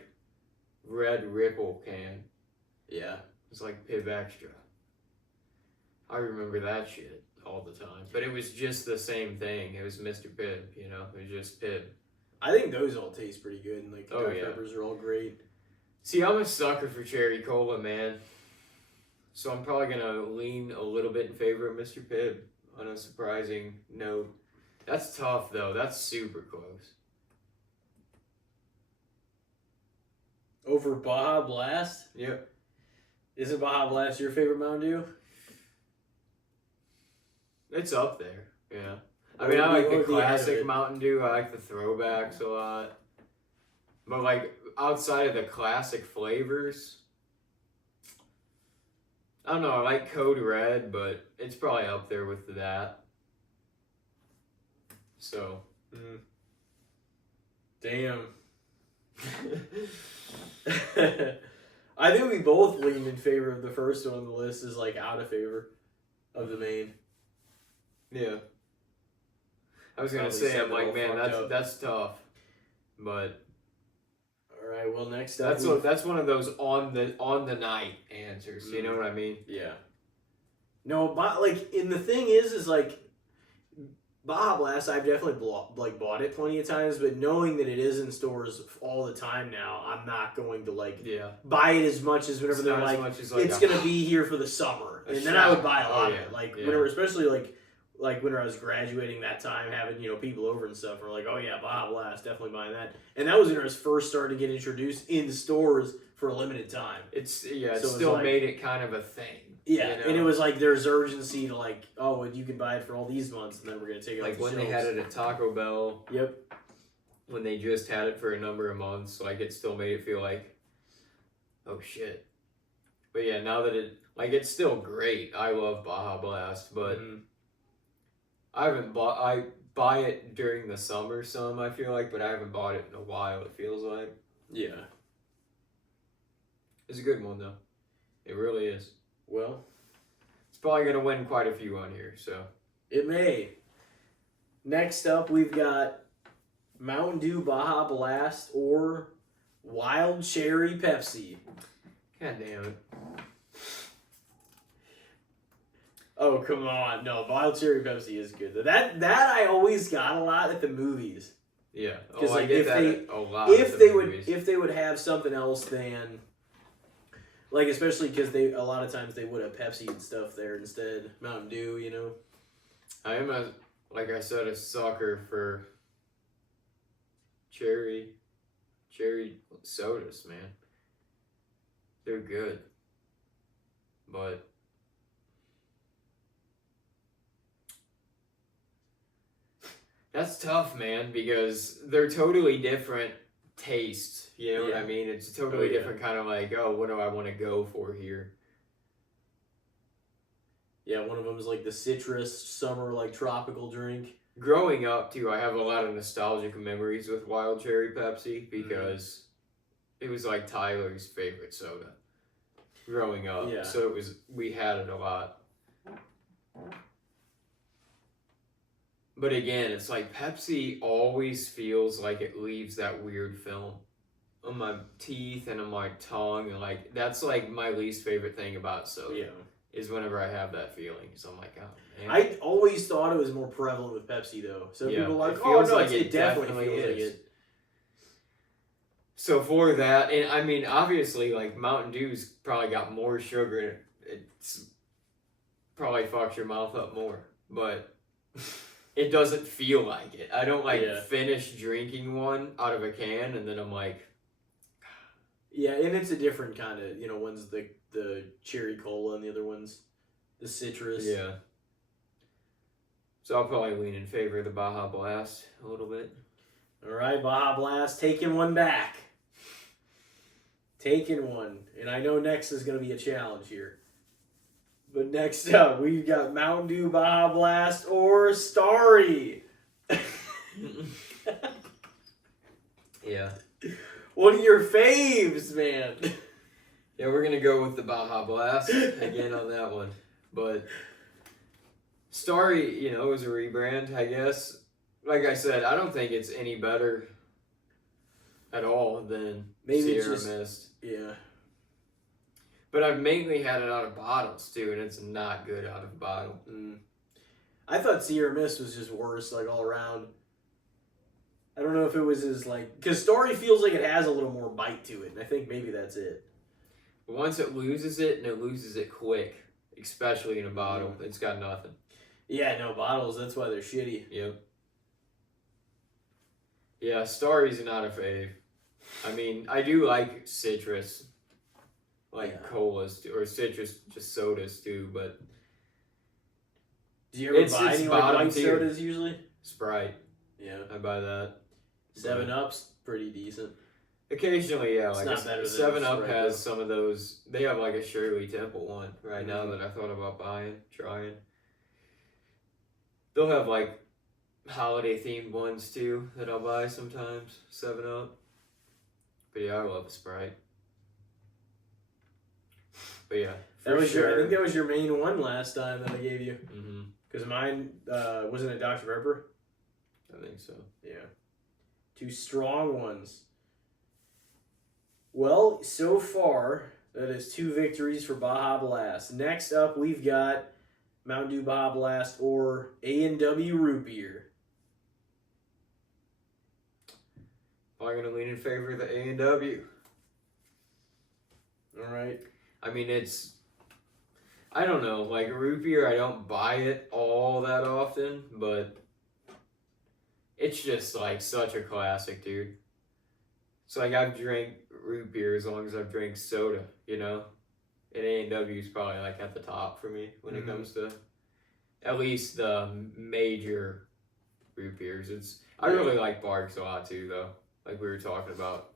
red Ripple can. Yeah, it's like Pibb Extra. I remember that shit all the time. But it was just the same thing. It was Mr. Pibb, It was just Pibb. I think those all taste pretty good, and like the Dr. Peppers are all great. See, I'm a sucker for cherry cola, man. So I'm probably going to lean a little bit in favor of Mr. Pibb on a surprising note. That's tough, though. That's super close. Over Baja Blast? Yep. Isn't Baja Blast your favorite Mountain Dew? It's up there, yeah. I mean, I like the classic Mountain Dew. I like the throwbacks a lot. But, like, outside of the classic flavors, I don't know. I like Code Red, but it's probably up there with that. So. Damn. I think we both leaned in favor of the first one on the list, is like out of favor of the main. Yeah. I was gonna say, I'm like, man, that's tough, but. All right. Well, next up, that's one of those on the night answers. You know what I mean? Yeah. No, but like, and the thing is like, Baja Blast, I've definitely bought it plenty of times, but knowing that it is in stores all the time now, I'm not going to buy it as much as whenever they're like it's gonna be here for the summer, and then I would buy a lot of it. Like whenever, especially like when I was graduating that time, having people over and stuff, were like, oh yeah, Baja Blast, definitely buying that. And that was when it was first starting to get introduced in stores for a limited time. It still made it kind of a thing. Yeah, you know? and it was like there's urgency to like, oh, well, you can buy it for all these months, and then we're gonna take it Like off the when shelves. they had it at Taco Bell. Yep. When they just had it for a number of months, like it still made it feel like, oh shit. But yeah, now that it's still great. I love Baja Blast, but I buy it during the summer some, I feel like, but I haven't bought it in a while, it feels like. Yeah. It's a good one though. It really is. Well, it's probably gonna win quite a few on here, so. It may. Next up, we've got Mountain Dew Baja Blast or Wild Cherry Pepsi. God damn it. Oh, come on. No, Wild Cherry Pepsi is good. That I always got a lot at the movies. Yeah. Because I like get if that a lot if they would have something else than like especially because a lot of times they would have Pepsi and stuff there instead. Mountain Dew, you know. I am like I said, a sucker for cherry sodas, man. They're good. But that's tough, man, because they're totally different tastes. You know what I mean? It's a totally different kind of like, oh, what do I want to go for here? Yeah, one of them is like the citrus summer like tropical drink. Growing up too, I have a lot of nostalgic memories with Wild Cherry Pepsi because it was like Tyler's favorite soda growing up. Yeah. So we had it a lot. But again, it's like Pepsi always feels like it leaves that weird film on my teeth and on my tongue, and like that's like my least favorite thing about soda. Yeah. Is whenever I have that feeling. So I'm like, oh man. I always thought it was more prevalent with Pepsi though. So people are like, it oh feels no, like it definitely feels is. like it. So for that, and I mean, obviously, like Mountain Dew's probably got more sugar in it. It's probably fucks your mouth up more, but it doesn't feel like it. I don't finish drinking one out of a can and then I'm like, yeah, and it's a different kind of, you know, one's the cherry cola and the other one's the citrus. yeah. So I'll probably lean in favor of the Baja Blast a little bit. All right, Baja Blast, taking one back. Taking one. And I know next is going to be a challenge here. But next up, we've got Mountain Dew Baja Blast or Starry. Yeah. One of your faves, man. Yeah, we're going to go with the Baja Blast again on that one. But Starry, you know, is a rebrand, I guess. Like I said, I don't think it's any better at all than Sierra Mist. Yeah. But I've mainly had it out of bottles, too, and it's not good out of bottle. I thought Sierra Mist was just worse, like, all around. I don't know if it was as, like... Because Starry feels like it has a little more bite to it, and I think maybe that's it. Once it loses it, and it loses it quick, especially in a bottle, it's got nothing. Yeah, no, bottles, that's why they're shitty. Yep. Yeah, Starry's not a fave. I mean, I do like citrus, colas, or citrus, just sodas, too, but... Do you ever buy any white sodas, usually? Sprite. Yeah. I buy that. 7-Up's pretty decent. Occasionally, yeah. It's not better than 7-Up Sprite, has though. some of those. They have like a Shirley Temple one right now that I thought about trying. They'll have like holiday themed ones too that I'll buy sometimes. 7-Up. But yeah, I love a Sprite. But yeah, I think that was your main one last time that I gave you. Mm-hmm. Because mine, wasn't it Dr. Pepper? I think so. Yeah. 2 strong ones. Well, so far, that is 2 victories for Baja Blast. Next up, we've got Mountain Dew Baja Blast or A&W Root Beer. I'm going to lean in favor of the A&W. All right. I mean, I don't know, like root beer, I don't buy it all that often, but it's just like such a classic, dude. It's like I've drank root beer as long as I've drank soda, you know? And A&W is probably like at the top for me when it comes to at least the major root beers. I really like Barks a lot too, though. Like we were talking about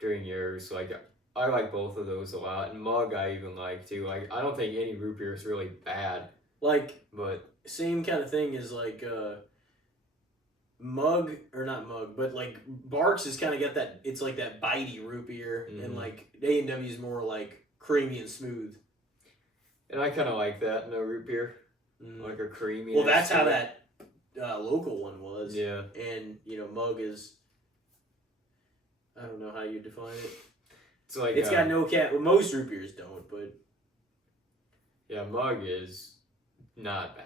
during yours. Like I like both of those a lot, and Mug I even like too. Like I don't think any root beer is really bad. Like, but same kind of thing as like Mug, or not Mug, but like Barks has kind of got that. It's like that bitey root beer, and like A&W is more like creamy and smooth. And I kind of like that, no root beer, like a creamy. Well, that's how that local one was. Yeah. And Mug is. I don't know how you define it. It's like it's got no cap. Well, most root beers don't, but yeah, Mug is not bad.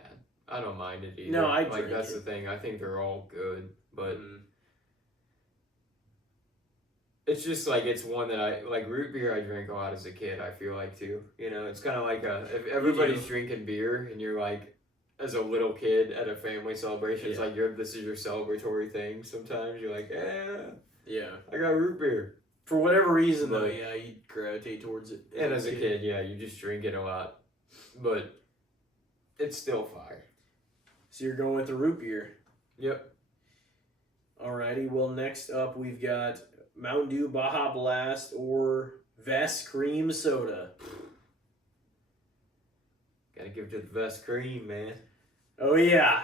I don't mind it either. No, I like drink that's it. the thing. I think they're all good, but it's just like it's one that I like. Root beer I drank a lot as a kid. I feel like too. It's kind of like if everybody's drinking beer and you're like, as a little kid at a family celebration, it's like this is your celebratory thing. Sometimes you're like, yeah, I got root beer. For whatever reason, though, you gravitate towards it. And as a kid, you just drink it a lot, but it's still fire. So you're going with the root beer. Yep. Alrighty. Well, next up we've got Mountain Dew Baja Blast or Vest Cream Soda. Gotta give it to the Vest Cream, man. Oh yeah.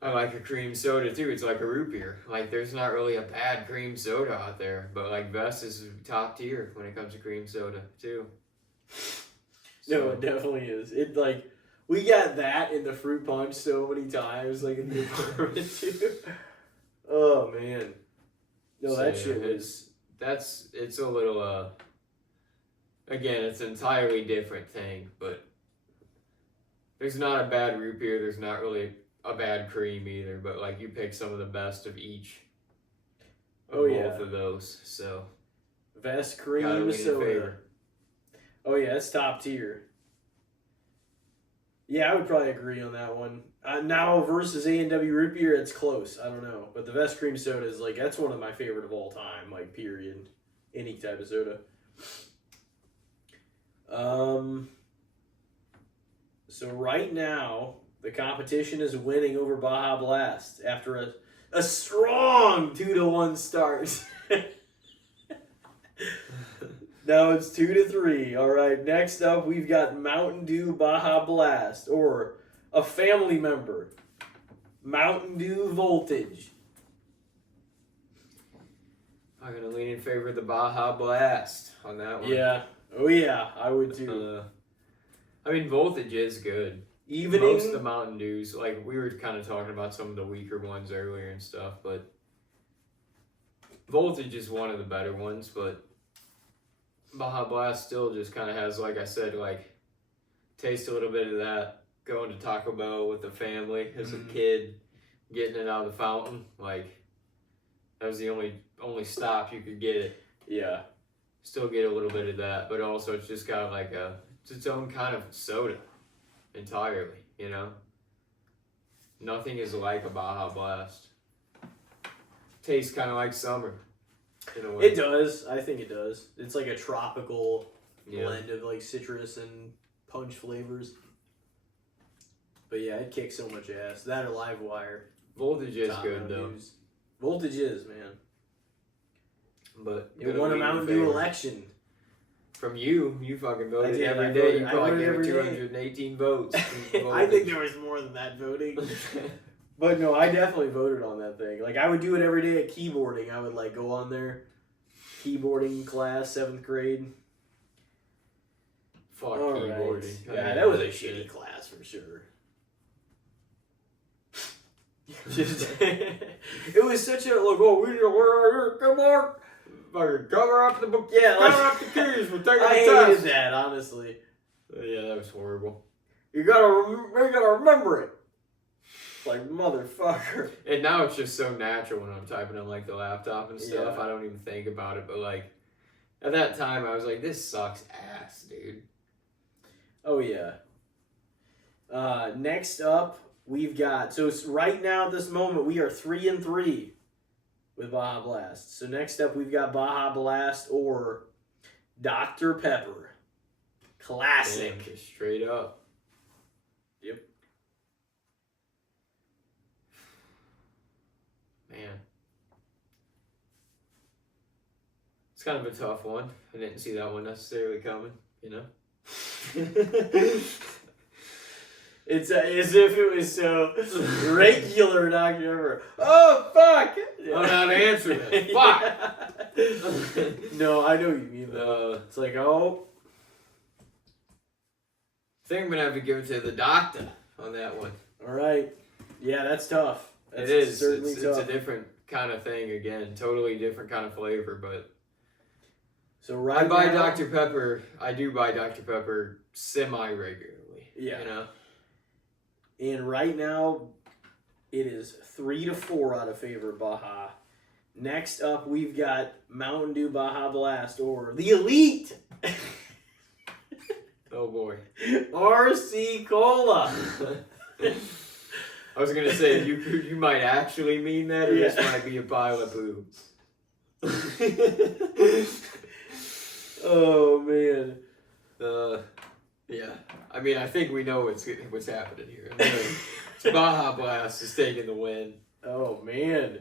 I like a cream soda too. It's like a root beer. Like there's not really a bad cream soda out there, but like Vest is top tier when it comes to cream soda too. No, it definitely is. It like we got that in the fruit punch so many times, like in the apartment too. Oh man. No, that shit was. It's a little again, it's an entirely different thing, but there's not a bad root beer. There's not really a bad cream either, but like you pick some of the best of each. Both of those. So Vest Cream Soda. Oh yeah, it's top tier. Yeah, I would probably agree on that one. Now versus A&W root beer, it's close. I don't know, but the Vest Cream Soda is like that's one of my favorite of all time. Like period, any type of soda. So right now the competition is winning over Baja Blast after a strong 2-1 start. Now it's 2-3. All right. Next up, we've got Mountain Dew Baja Blast or a family member, Mountain Dew Voltage. I'm gonna lean in favor of the Baja Blast on that one. Yeah. Oh yeah, I would too. I mean, Voltage is good. Most of the Mountain Dews, like we were kind of talking about some of the weaker ones earlier and stuff, but Voltage is one of the better ones, but Baja Blast still just kind of has, like I said, like taste a little bit of that going to Taco Bell with the family as a kid, getting it out of the fountain. Like that was the only stop you could get it. Yeah. Still get a little bit of that, but also it's just got like it's its own kind of soda entirely, Nothing is like a Baja Blast. Tastes kind of like summer. In a way. It does. I think it does. It's like a tropical blend of like citrus and punch flavors. But yeah, it kicks so much ass. That or Live Wire. Voltage is good though. Voltage is, man. But it won a Mountain Dew election. From you fucking voted every day. You probably gave it 218 votes. I think there was more than that voting. But no, I definitely voted on that thing. Like, I would do it every day at keyboarding. I would, like, go on there. Keyboarding class, 7th grade. Fuck keyboarding. Right. Yeah, that was a shitty class for sure. It was such a, like, oh, we need to wear our keyboard. Cover up the book. Yeah, like, cover up the keys. We're taking I hated that, honestly. Yeah, that was horrible. You gotta remember it. Like, motherfucker. And now it's just so natural when I'm typing on like the laptop and stuff. Yeah. I don't even think about it. But like at that time, I was like, this sucks ass, dude. Oh yeah. Next up, we've got right now at this moment we are 3-3 with Baja Blast. So next up we've got Baja Blast or Dr. Pepper. Classic. Damn, just straight up. Yep. Man. It's kind of a tough one. I didn't see that one necessarily coming, you know? It's as if it was so regular, Dr. Pepper. Oh, fuck! I'm not answering it. Fuck! No, I know what you mean, though. It's like, oh. I think I'm going to have to give it to the doctor on that one. All right. Yeah, that's tough. It is. Certainly It's tough. a different kind of thing again. Totally different kind of flavor, but... So right I buy now, Dr. Pepper. I do buy Dr. Pepper semi-regularly. Yeah. You know? And right now, it is 3-4 out of favor Baja. Next up, we've got Mountain Dew Baja Blast, or the Elite Oh boy. RC Cola. I was gonna say you might actually mean that, or Yeah. this might be a pile of poo. Oh man. Yeah. I mean, I think we know what's happening here. Baja Blast is taking the win. Oh man.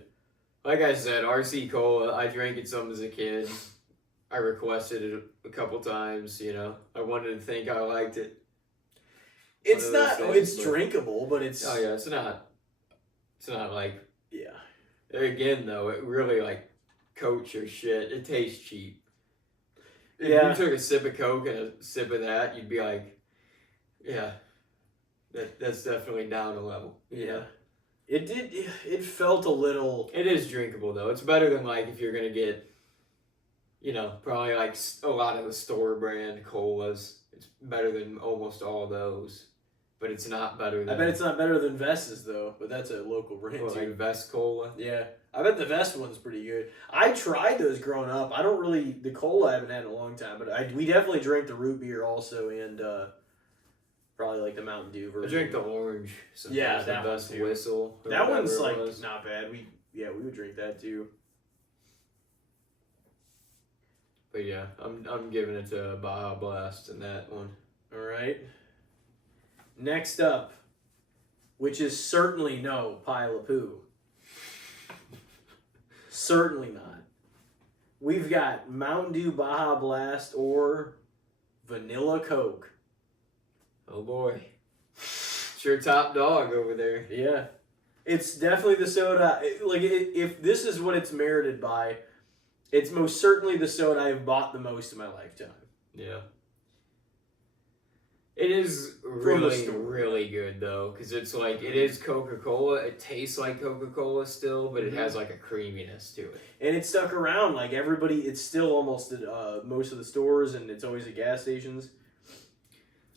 Like I said, RC Cola. I drank it some as a kid. I requested it a couple times. You know, I wanted to think I liked it. It's One of those not. things, It's but- drinkable, but it's. Oh yeah, it's not. It's not like. Yeah. Again, though, it really like Coach or shit. It tastes cheap. If Yeah. you took a sip of Coke and a sip of that, you'd be like, yeah, that's definitely down a level. Yeah. It did. It felt a little. It is drinkable, though. It's better than, like, if you're going to get, you know, probably, like, a lot of the store brand colas. It's better than almost all of those. But it's not better than... I bet it's not better than Vest's though, but that's a local brand what, too. like Vest Cola. Yeah, I bet the Vest one's pretty good. I tried those growing up. I don't really the cola I haven't had in a long time, but we definitely drank the root beer also, and probably like the Mountain Dew I version. drink the orange. Sometimes Yeah, the that one Best too. Whistle. or That one's whatever like it was. not bad. We would drink that too. But yeah, I'm giving it to Baja Blast in that one. All right. Next up, which is certainly no pile of poo. Certainly not. We've got Mountain Dew Baja Blast or Vanilla Coke. Oh boy. It's your top dog over there. Yeah. It's definitely the soda. If this is what it's merited by, it's most certainly the soda I've bought the most in my lifetime. Yeah. It is From the really, store. really good though, because it's like, it is Coca-Cola. It tastes like Coca-Cola still, but it has like a creaminess to it. And it stuck around. Like everybody, it's still almost at most of the stores, and it's always at gas stations.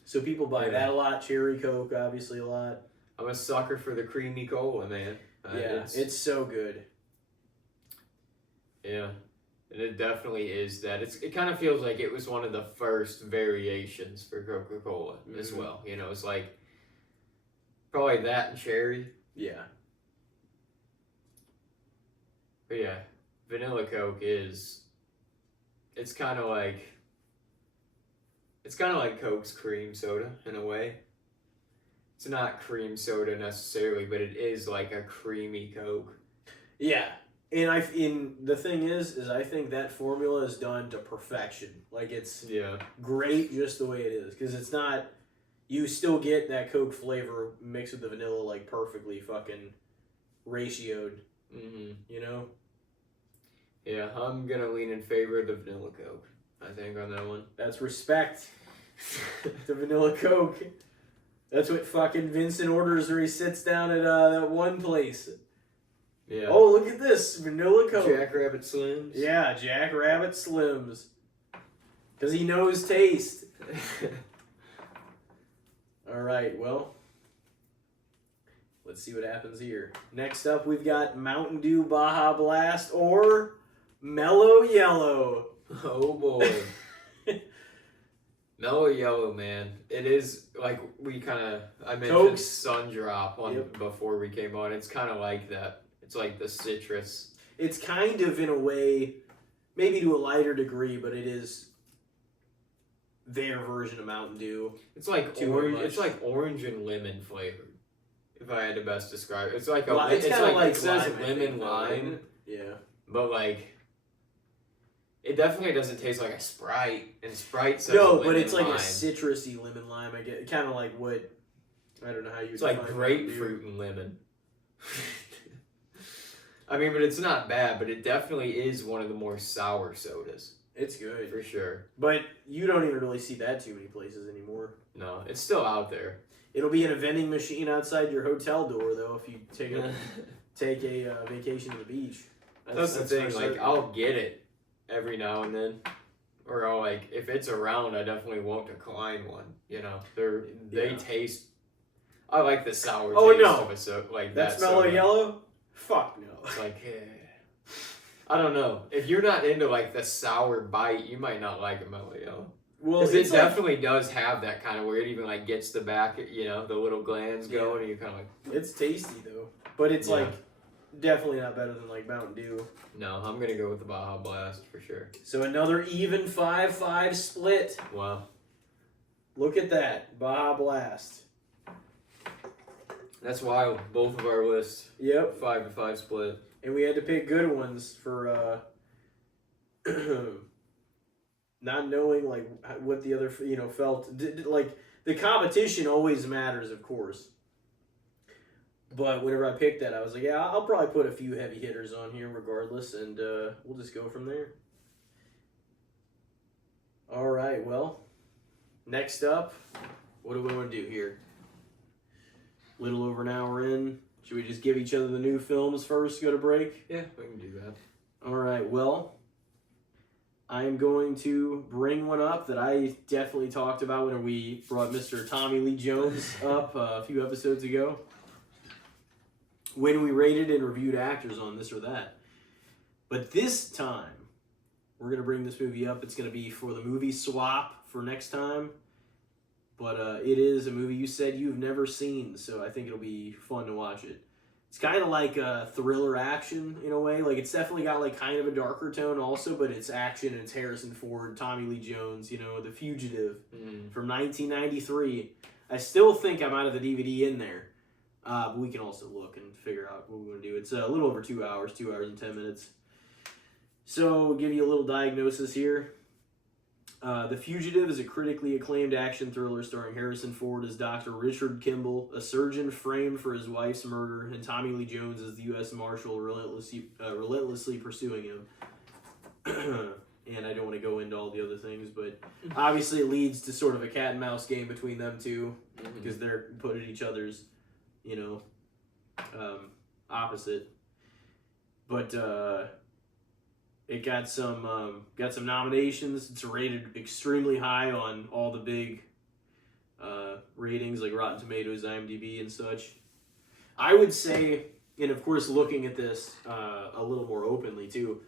So people buy Yeah. that a lot. Cherry Coke, obviously, a lot. I'm a sucker for the creamy cola, man. Yeah, it's so good. Yeah. And it definitely is that. It kind of feels like it was one of the first variations for Coca-Cola as well. You know, it's like probably that and cherry. Yeah. But yeah, Vanilla Coke is, it's kind of like Coke's cream soda in a way. It's not cream soda necessarily, but it is like a creamy Coke. Yeah. And the thing is I think that formula is done to perfection. Like it's Yeah. great just the way it is, because it's not. You still get that Coke flavor mixed with the vanilla like perfectly fucking ratioed. Mm-hmm. You know. Yeah, I'm gonna lean in favor of the Vanilla Coke, I think, on that one. That's respect to Vanilla Coke. That's what fucking Vincent orders when he sits down at that one place. Yeah. Oh, look at this Vanilla Coke. Jackrabbit Slims. Yeah, Jack Rabbit Slims. Because he knows taste. All right, well, let's see what happens here. Next up, we've got Mountain Dew Baja Blast or Mellow Yellow. Oh boy. Mellow Yellow, man. It is like I mentioned Cokes. Sun Drop on Yep. before we came on. It's kind of like that. It's like the citrus. It's kind of, in a way, maybe to a lighter degree, but it is their version of Mountain Dew. It's like Too orange. much. It's like orange and lemon flavored. If I had to best describe it, it's like a. It's it's kinda like it says lime, I lemon think, though, lime, isn't it? Yeah. but like. It definitely doesn't taste like a Sprite, and Sprite says No, lemon but it's like lime. a citrusy lemon lime. I get kind of like what I don't know how you. It's like define grapefruit and lemon. I mean, but it's not bad. But it definitely is one of the more sour sodas. It's good For sure. but you don't even really see that too many places anymore. No, it's still out there. It'll be in a vending machine outside your hotel door, though, if you take a vacation to the beach. That's the thing. for Like, certain. I'll get it every now and then, or I'll like if it's around, I definitely won't decline one. You know, they Yeah. taste. I like the sour Oh, taste no. of a like that that smell soda. of yellow. Fuck no. It's like, I don't know. If you're not into like the sour bite, you might not like a mellow yellow. Well, Because it it's like, definitely does have that kind of where it even like gets the back, you know, the little glands going, and you're kind of like, it's tasty though, but it's Yeah. like definitely not better than like Mountain Dew. no, I'm gonna go with the Baja Blast for sure. So another even 5-5 split. Wow, Look at that, Baja Blast. that's wild. Both of our lists, Yep, 5-5 split. and we had to pick good ones for not knowing like what the other felt. Like the competition always matters, of course. But whenever I picked that, I was like, yeah, I'll probably put a few heavy hitters on here regardless, and we'll just go from there. All right, well, next up, what do we want to do here? Little over an hour in. Should we just give each other the new films first, go to break? Yeah, we can do that. All right, well, I am going to bring one up that I definitely talked about when we brought Mr. Tommy Lee Jones up a few episodes ago. When we rated and reviewed actors on this or that. But this time, we're going to bring this movie up. It's going to be for the movie swap for next time. But it is a movie you said you've never seen, so I think it'll be fun to watch it. It's kind of like a thriller action in a way. Like, it's definitely got like kind of a darker tone also, but it's action and it's Harrison Ford, Tommy Lee Jones, The Fugitive from 1993. I still think I might have the DVD in there. But we can also look and figure out what we want to do. It's a little over 2 hours, 2 hours and 10 minutes. So, we'll give you a little diagnosis here. The Fugitive is a critically acclaimed action thriller starring Harrison Ford as Dr. Richard Kimball, a surgeon framed for his wife's murder, and Tommy Lee Jones as the U.S. Marshal relentlessly pursuing him. And I don't want to go into all the other things, but obviously it leads to sort of a cat and mouse game between them two, because they're put at each other's opposite. But it got some nominations. It's rated extremely high on all the big ratings like Rotten Tomatoes, IMDb, and such. I would say, and of course looking at this a little more openly too,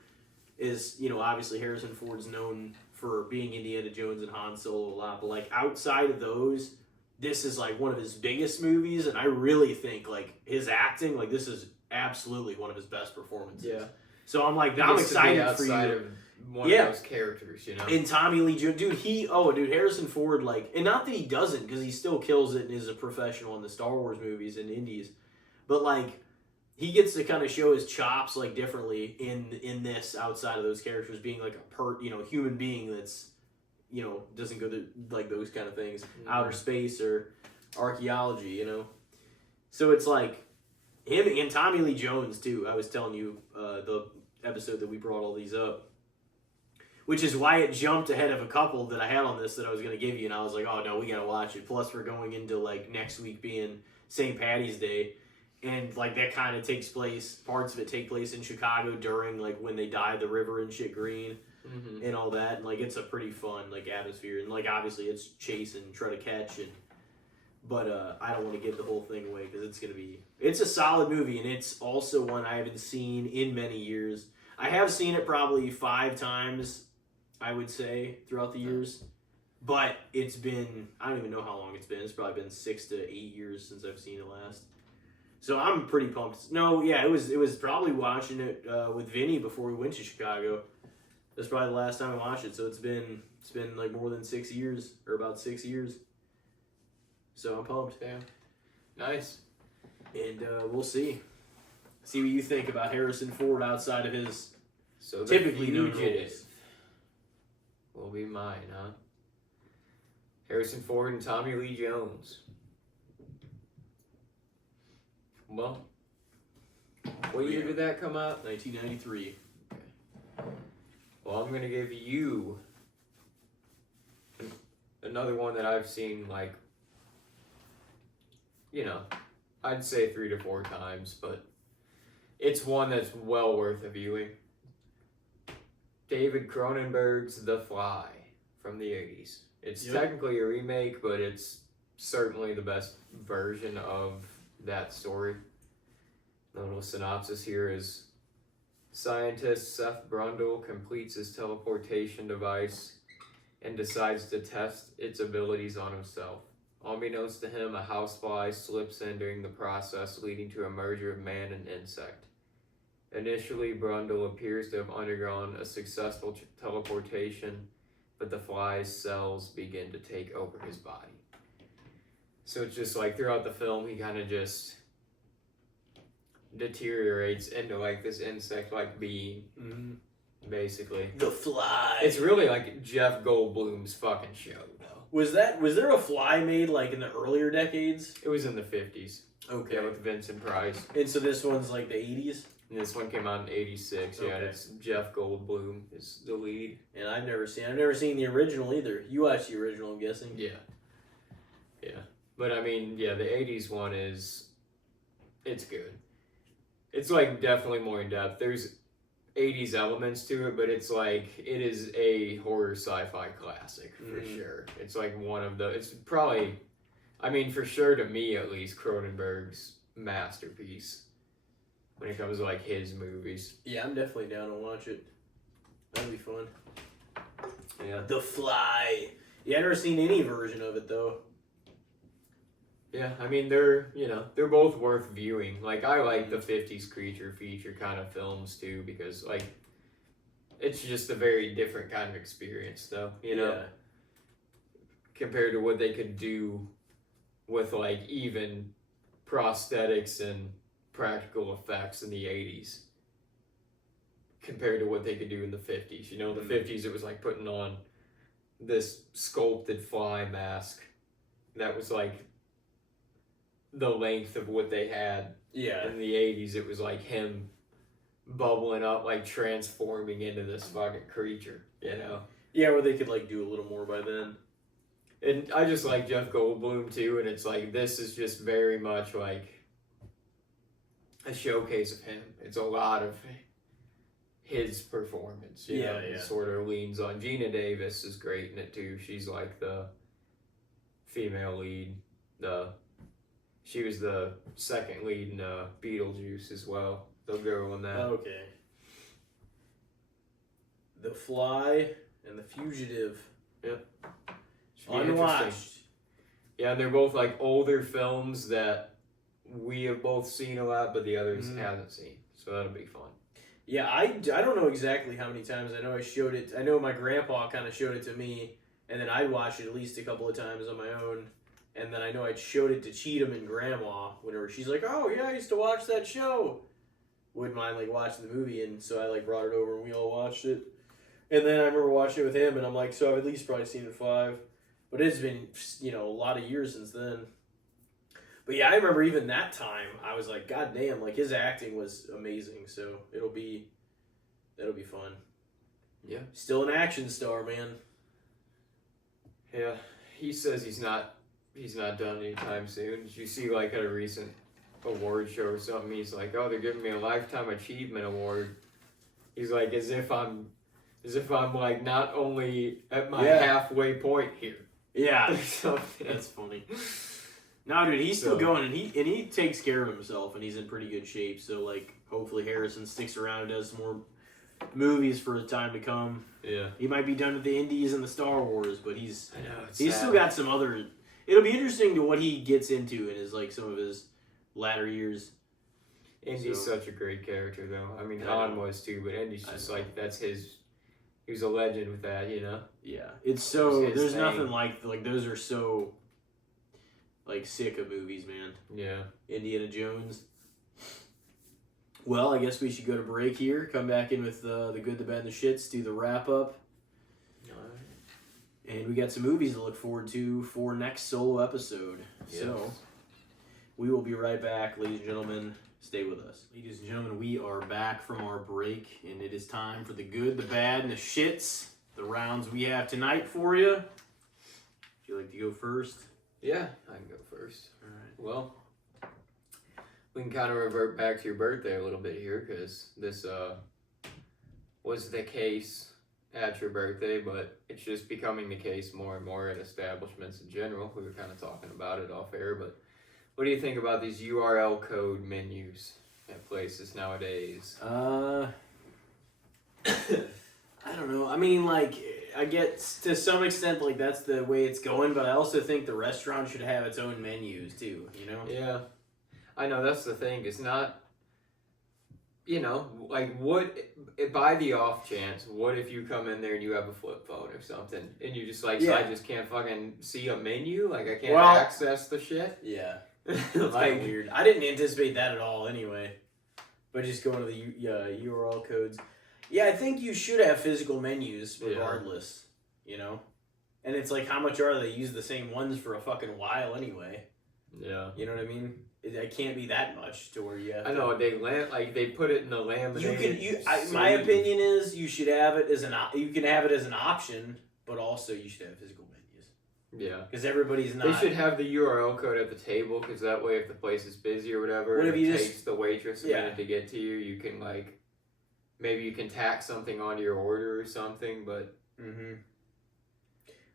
is obviously Harrison Ford's known for being Indiana Jones and Han Solo a lot, but like outside of those, this is like one of his biggest movies, and I really think like his acting, like this is absolutely one of his best performances. Yeah. So I'm like, I'm excited for you. Of one of those characters, And Tommy Lee Jones, dude, Harrison Ford, like, and not that he doesn't, because he still kills it and is a professional in the Star Wars movies and indies, but like, he gets to kind of show his chops like differently in this outside of those characters being like a human being that's doesn't go to like those kind of things, outer space or archaeology, So it's like him and Tommy Lee Jones too. I was telling you the episode that we brought all these up, which is why it jumped ahead of a couple that I had on this that I was going to give you, and I was like, oh no, we got to watch it. Plus we're going into like next week being St. Patty's Day, and like that kind of parts of it take place in Chicago during like when they dye the river and shit green. And all that, and like it's a pretty fun like atmosphere, and like obviously it's chase and try to catch, but I don't want to give the whole thing away because it's a solid movie, and it's also one I haven't seen in many years. I have seen it probably 5 times, I would say, throughout the years, but it's been, I don't even know how long it's been. It's probably been 6 to 8 years since I've seen it last. So I'm pretty pumped. No, yeah, it was probably watching it with Vinny before we went to Chicago. That's probably the last time I watched it. So it's been like more than 6 years, or about 6 years. So I'm pumped. Damn. Nice. And we'll see what you think about Harrison Ford outside of his So typically the known Fugitive will be mine, huh? Harrison Ford and Tommy Lee Jones. Well, what year did that come out? 1993. Well, I'm gonna give you another one that I've seen, like, you know, I'd say 3 to 4 times, but it's one that's well worth a viewing. David Cronenberg's The Fly from the 80s. It's technically a remake, but it's certainly the best version of that story. The little synopsis here is: scientist Seth Brundle completes his teleportation device and decides to test its abilities on himself. Unbeknownst to him, a housefly slips in during the process, leading to a merger of man and insect. Initially, Brundle appears to have undergone a successful teleportation, but the fly's cells begin to take over his body. So it's just like throughout the film, he kind of just deteriorates into like this insect-like being, basically. The Fly. It's really like Jeff Goldblum's fucking show, though. Was there a Fly made like in the earlier decades? It was in the 50s. Okay. Yeah, with Vincent Price. And so this one's like the 80s? And this one came out in 86. Yeah, Okay. it's Jeff Goldblum is the lead. And I've never seen the original either. You watched the original, I'm guessing? Yeah. Yeah. But I mean, yeah, the 80s one it's good. It's like definitely more in depth. There's 80s elements to it, but it's like, it is a horror sci-fi classic for sure. It's like it's probably, I mean, for sure to me at least, Cronenberg's masterpiece when it comes to like his movies. Yeah, I'm definitely down to watch it. That'd be fun. Yeah. The Fly. Yeah, I've never seen any version of it though. Yeah, I mean, they're both worth viewing. Like, I like the 50s creature feature kind of films too, because like it's just a very different kind of experience though, you know? Yeah. Compared to what they could do with like even prosthetics and practical effects in the 80s compared to what they could do in the 50s. You know, in the 50s it was like putting on this sculpted fly mask that was like the length of what they had. Yeah. In the 80s it was like him bubbling up, like transforming into this fucking creature, you know? Yeah, where they could like do a little more by then. And I just like Jeff Goldblum too, and it's like this is just very much like a showcase of him. It's a lot of his performance. You know? It sort of leans on. Gina Davis is great in it too. She's like the female lead. She was the second lead in Beetlejuice as well. The girl in that. Okay. The Fly and The Fugitive. Yep. Unwatched. Yeah, they're both like older films that we have both seen a lot, but the others hasn't seen. So that'll be fun. Yeah, I don't know exactly how many times. I know I showed it. I know my grandpa kind of showed it to me, and then I watched it at least a couple of times on my own. And then I know I showed it to Cheatham and Grandma whenever she's like, "Oh yeah, I used to watch that show." Wouldn't mind like watching the movie, and so I like brought it over and we all watched it. And then I remember watching it with him, and I'm like, so I've at least probably seen it 5, but it's been a lot of years since then. But yeah, I remember even that time I was like, God damn, like his acting was amazing. So that'll be fun. Yeah, still an action star, man. Yeah, he says he's not done anytime soon. Did you see like at a recent award show or something? He's like, oh, they're giving me a Lifetime Achievement Award. He's like, as if I'm like not only at my halfway point here. Yeah, that's funny. No, dude, he's still going, and he takes care of himself, and he's in pretty good shape. So like, hopefully Harrison sticks around and does some more movies for the time to come. Yeah, he might be done with the Indies and the Star Wars, but he's sad. Still got some other. It'll be interesting to what he gets into in his like some of his latter years. Indy's such a great character, though. I mean, Han was too, but Indy's just like that's his he was a legend with that, you know. Yeah, it's so His there's thing. nothing like those are so like sick of movies, man. Yeah. Indiana Jones. Well, I guess we should go to break here. Come back in with the good, the bad, and the shits. Do the wrap up. And we got some movies to look forward to for next solo episode. Yes. So, we will be right back, ladies and gentlemen. Stay with us. Ladies and gentlemen, we are back from our break, and it is time for the good, the bad, and the shits. The rounds we have tonight for you. Would you like to go first? Yeah, I can go first. All right. Well, we can kind of revert back to your birthday a little bit here, because this was the case at your birthday, but it's just becoming the case more and more at establishments in general. We were kind of talking about it off air, but what do you think about these URL code menus at places nowadays? I don't know. I mean, like, I get to some extent, like, that's the way it's going, but I also think the restaurant should have its own menus, too, you know? Yeah. I know, that's the thing. It's not, you know, like, what, by the off chance, what if you come in there and you have a flip phone or something, and you just, like, so I just can't fucking see a menu? Like, I can't access the shit? Yeah. It's kind Like, of weird. I didn't anticipate that at all, anyway. But just going to the URL codes. Yeah, I think you should have physical menus regardless, you know? And it's like, how much are they? Use the same ones for a fucking while anyway. yeah. You know what I mean? It can't be that much to where you have I know, they put it in the laminated. My opinion is you should have it as you can have it as an option, but also you should have physical menus. Yeah. Because everybody's not. They should have the URL code at the table, because that way if the place is busy or whatever, What if and you it just- takes the waitress a minute to get to you, you can, like, maybe you can tack something onto your order or something, but... Mm-hmm.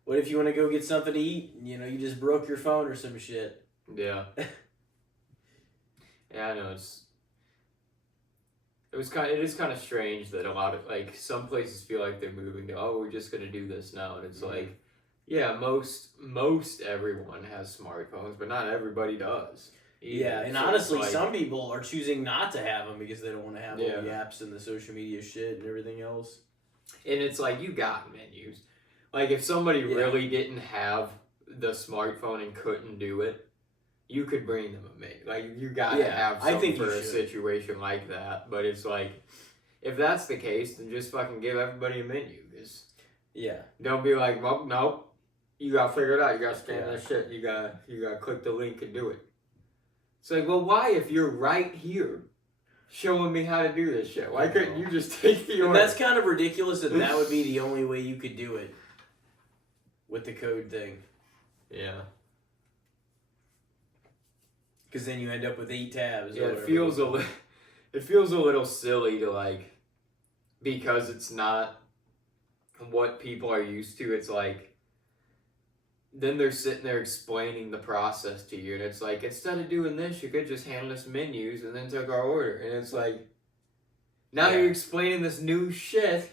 What if you want to go get something to eat? You know, you just broke your phone or some shit. Yeah. Yeah, I know, it is kind of strange that a lot of, like, some places feel like they're moving to, oh, we're just gonna do this now, and it's like, yeah, most everyone has smartphones, but not everybody does. Either. Yeah, and So honestly, it's like, some people are choosing not to have them because they don't want to have all Yeah. the apps and the social media shit and everything else. and it's like, you got menus. Like, if somebody really didn't have the smartphone and couldn't do it, you could bring them a menu. Like, you gotta have something for a situation like that. But it's like, if that's the case, then just fucking give everybody a menu. Just don't be like, well, nope, you gotta figure it out. You gotta scan that shit. You gotta click the link and do it. It's like, well, why, if you're right here showing me how to do this shit, why couldn't you just take the order? And that's kind of ridiculous that that would be the only way you could do it with the code thing. Yeah. Because then you end up with 8 tabs. Yeah, or it feels a little silly to, like, because it's not what people are used to. It's like, then they're sitting there explaining the process to you, and it's like, instead of doing this, you could just hand us menus and then took our order. And it's like, now you're explaining this new shit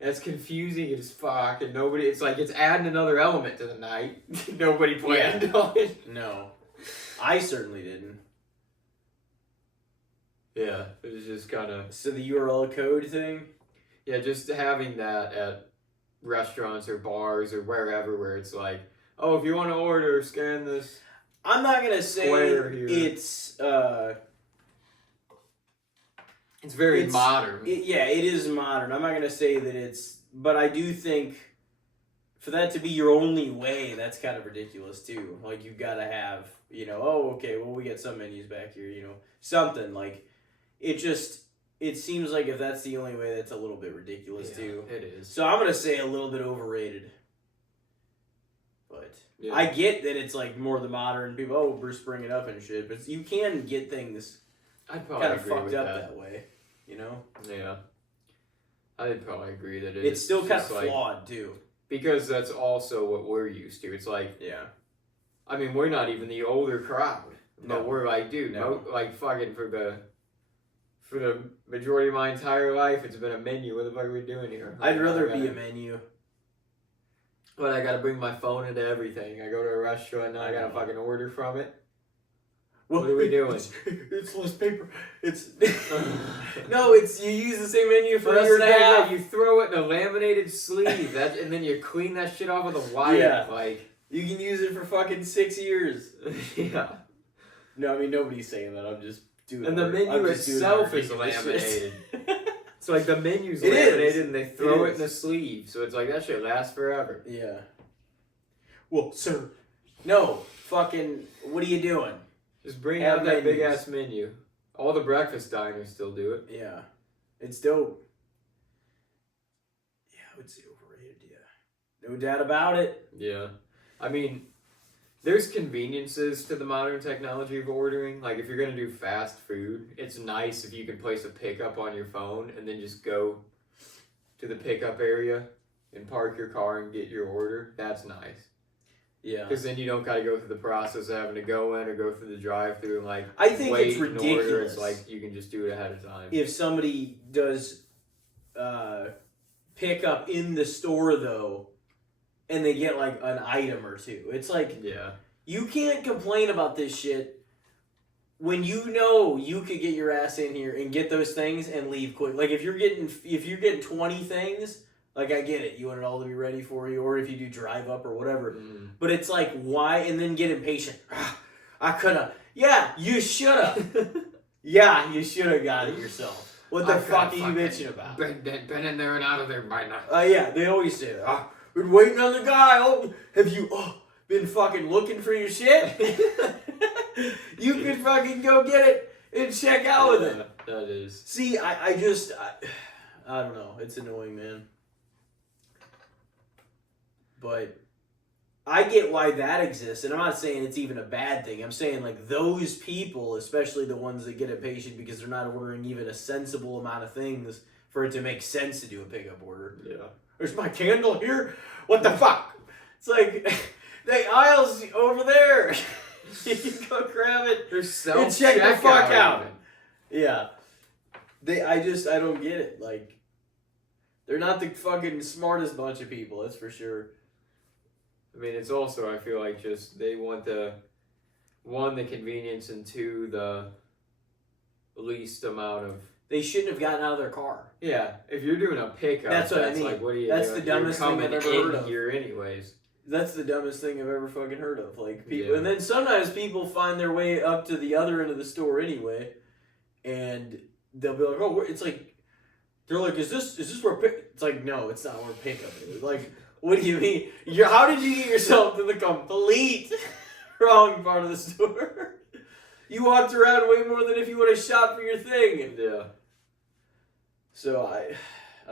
that's confusing as fuck, and nobody, it's like, it's adding another element to the night. Nobody planned on it. No. I certainly didn't. Yeah, it was just kind of... So the URL code thing? Yeah, just having that at restaurants or bars or wherever, where it's like, oh, if you want to order, scan this. I'm not going to say it's very modern. It is modern. I'm not going to say that it's... But I do think for that to be your only way, that's kind of ridiculous too. Like, you've got to have, you know, oh, okay, well, we get some menus back here, you know, something. Like, it seems like if that's the only way, that's a little bit ridiculous too. It is. So I'm going to say a little bit overrated. But I get that it's like more the modern people, oh, Bruce bring it up and shit, but you can get things I'd probably kind of agree fucked with up that way, you know? Yeah. I'd probably agree that it's still kind of flawed too. Because that's also what we're used to. It's like, I mean, we're not even the older crowd. But we're like, dude, like fucking for the majority of my entire life, it's been a menu. What the fuck are we doing here? I'd rather be a menu. But I gotta bring my phone into everything. I go to a restaurant, now I gotta fucking order from it. What are we doing? It's less paper. It's no, it's you use the same menu for us your and a half. You throw it in a laminated sleeve, and then you clean that shit off with a wipe. Yeah. Like you can use it for fucking 6 years. Yeah. No, I mean nobody's saying that. I'm just doing. And the menu itself is laminated. So like the menu's laminated and they throw it in the sleeve. So it's like that shit lasts forever. Yeah. Well, sir. No. Fucking. What are you doing? Just bring out that big ass menu. All the breakfast diners still do it. Yeah. It's dope. Yeah, I would say overrated, yeah. No doubt about it. Yeah. I mean, there's conveniences to the modern technology of ordering. Like, if you're going to do fast food, it's nice if you can place a pickup on your phone and then just go to the pickup area and park your car and get your order. That's nice. Yeah. Because then you don't got to go through the process of having to go in or go through the drive-thru and, like, I think wait it's ridiculous. Order. It's like you can just do it ahead of time. If somebody does pick up in the store, though, and they get, like, an item or two. It's like, yeah. You can't complain about this shit when you know you could get your ass in here and get those things and leave quick. Like, if you're getting 20 things, like, I get it. You want it all to be ready for you, or if you do drive up or whatever. Mm. But it's like, why? And then get impatient. I coulda. Yeah, you shoulda. Yeah, you shoulda got it yourself. What the fuck are you bitching about? Been in there and out of there by now. Yeah, they always say that. Been waiting on the guy. Oh, have you been fucking looking for your shit? You could fucking go get it and check out with it. That is. See, I don't know. It's annoying, man. But I get why that exists, and I'm not saying it's even a bad thing. I'm saying, like, those people, especially the ones that get impatient because they're not ordering even a sensible amount of things for it to make sense to do a pickup order. Yeah. There's my candle here. What the fuck? It's like, the aisle's over there. You can go grab it. There's and check the fuck out. Yeah. I don't get it. Like, they're not the fucking smartest bunch of people, that's for sure. I mean, it's also, I feel like, just they want the convenience, and two, the least amount of. They shouldn't have gotten out of their car. Yeah, if you're doing a pickup, that's what I mean. Like, what are you that's doing? The dumbest thing I've ever heard of. Here anyways. That's the dumbest thing I've ever fucking heard of. Like, people, yeah. And then sometimes people find their way up to the other end of the store anyway, and they'll be like, "Oh, it's like," they're like, "Is this where?" It's like, no, it's not where pickup is. Like, what do you mean? How did you get yourself to the complete wrong part of the store? You walked around way more than if you would have shopped for your thing. Yeah. So I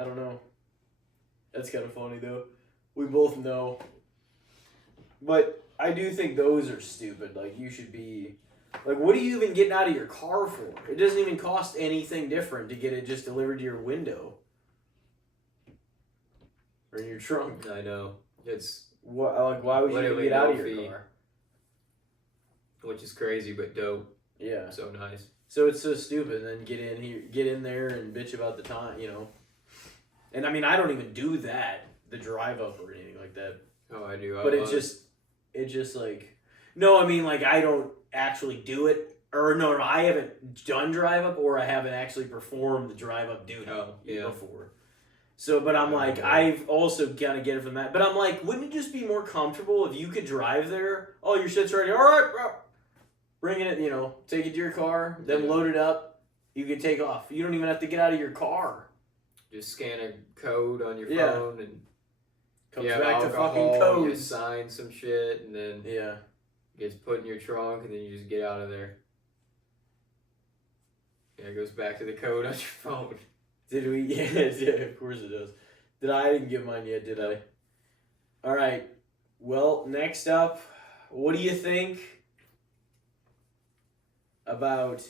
don't know. That's kind of funny though. We both know. But I do think those are stupid. Like, you should be. Like, what are you even getting out of your car for? It doesn't even cost anything different to get it just delivered to your window. Or in your trunk. I know. It's. Why would you even get out of your car? Which is crazy, but dope. Yeah. So nice. So it's so stupid. And then get in there and bitch about the time, you know. And I mean, I don't even do that, the drive up or anything like that. Oh, I do. But it's just like, no, I mean, like, I don't actually do it. Or no, I haven't done drive up, or I haven't actually performed the drive up duty before. So, but I'm like, I've also kind of get it from that. But I'm like, wouldn't it just be more comfortable if you could drive there? Oh, your shit's ready. All right, bro. Bring it, take it to your car, then load it up. You can take off. You don't even have to get out of your car. Just scan a code on your phone and comes back to fucking codes. You sign some shit and then gets put in your trunk, and then you just get out of there. Yeah, it goes back to the code on your phone. Did we? Yeah, of course it does. I didn't get mine yet, did I? All right. Well, next up, what do you think about